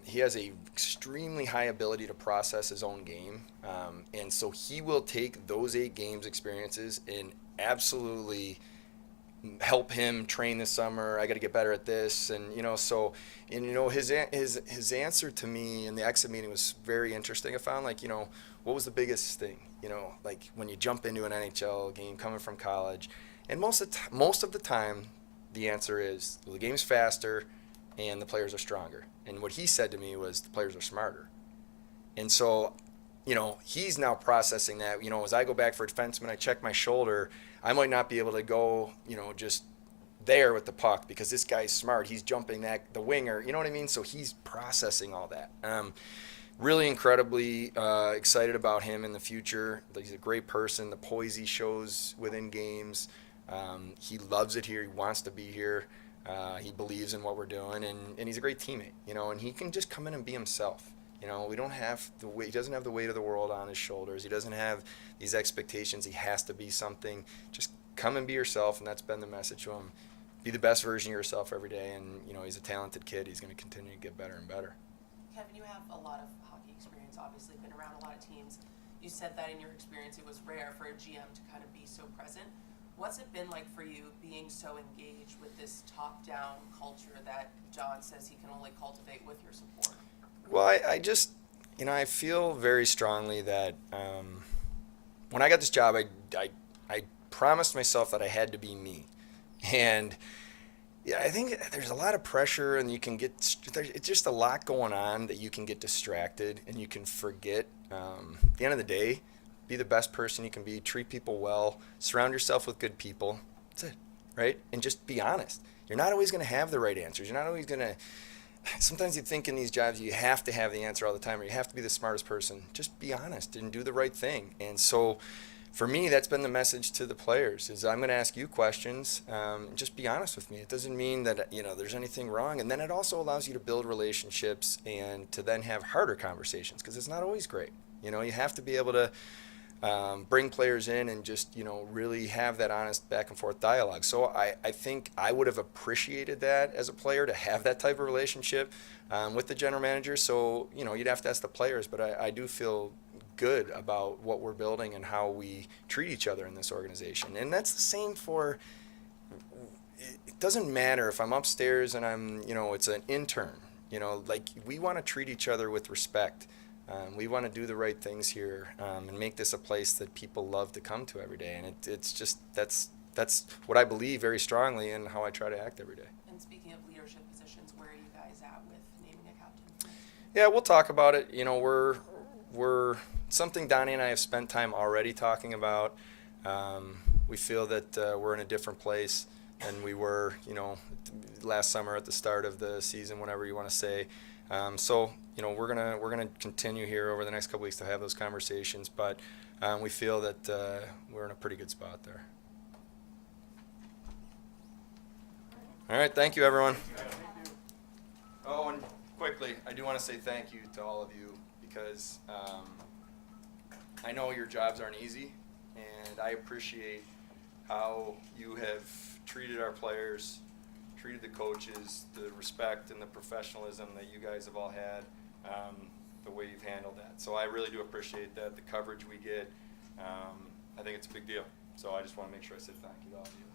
he has a extremely high ability to process his own game. And so he will take those 8 games experiences and absolutely help him train this summer. I got to get better at this. And, his answer to me in the exit meeting was very interesting. I found, what was the biggest thing, like when you jump into an NHL game coming from college, and most of the time, the answer is, well, the game's faster and the players are stronger. And what he said to me was, the players are smarter. And so, he's now processing that. As I go back for a defenseman, I check my shoulder, I might not be able to go, just there with the puck, because this guy's smart. He's jumping the winger, you know what I mean? So he's processing all that. really incredibly excited about him in the future. He's a great person. The poise he shows within games. He loves it here. He wants to be here. He believes in what we're doing, and he's a great teammate, you know, and he can just come in and be himself. You know, we don't have the weight, he doesn't have the weight of the world on his shoulders. He doesn't have these expectations. He has to be something. Just come and be yourself, and that's been the message to him. Be the best version of yourself every day, and, you know, he's a talented kid. He's going to continue to get better and better. Kevin, you have a lot of hockey experience, obviously, been around a lot of teams. You said that in your experience it was rare for a GM to kind of be so present. What's it been like for you being so engaged with this top-down culture that John says he can only cultivate with your support? Well, I just, you know, I feel very strongly that when I got this job, I promised myself that I had to be me. And yeah, I think there's a lot of pressure, and you can get, it's just a lot going on that you can get distracted and you can forget. At the end of the day, be the best person you can be, treat people well, surround yourself with good people. That's it, right? And just be honest. You're not always going to have the right answers. You're not always going to, sometimes you think in these jobs you have to have the answer all the time, or you have to be the smartest person. Just be honest and do the right thing. And so for me, that's been the message to the players, is I'm going to ask you questions. Just be honest with me. It doesn't mean that, you know, there's anything wrong. And then it also allows you to build relationships and to then have harder conversations, because it's not always great. You know, you have to be able to bring players in and just, you know, really have that honest back and forth dialogue. So I think I would have appreciated that as a player, to have that type of relationship with the general manager. So, you know, you'd have to ask the players, but I do feel good about what we're building and how we treat each other in this organization. And that's the same for, it doesn't matter if I'm upstairs and I'm, you know, it's an intern, you know, like, we want to treat each other with respect. We want to do the right things here and make this a place that people love to come to every day. And it's just, that's what I believe very strongly, and how I try to act every day. And speaking of leadership positions, where are you guys at with naming a captain? Yeah, we'll talk about it. You know, we're something Donnie and I have spent time already talking about. We feel that we're in a different place than we were, you know, last summer at the start of the season, whatever you want to say. So, you know, we're gonna continue here over the next couple weeks to have those conversations, but we feel that we're in a pretty good spot there. All right, thank you, everyone. Oh, and quickly, I do want to say thank you to all of you, because I know your jobs aren't easy, and I appreciate how you have treated our players, treated the coaches, the respect and the professionalism that you guys have all had, the way you've handled that. So I really do appreciate that, the coverage we get. I think it's a big deal. So I just want to make sure I say thank you to all of you.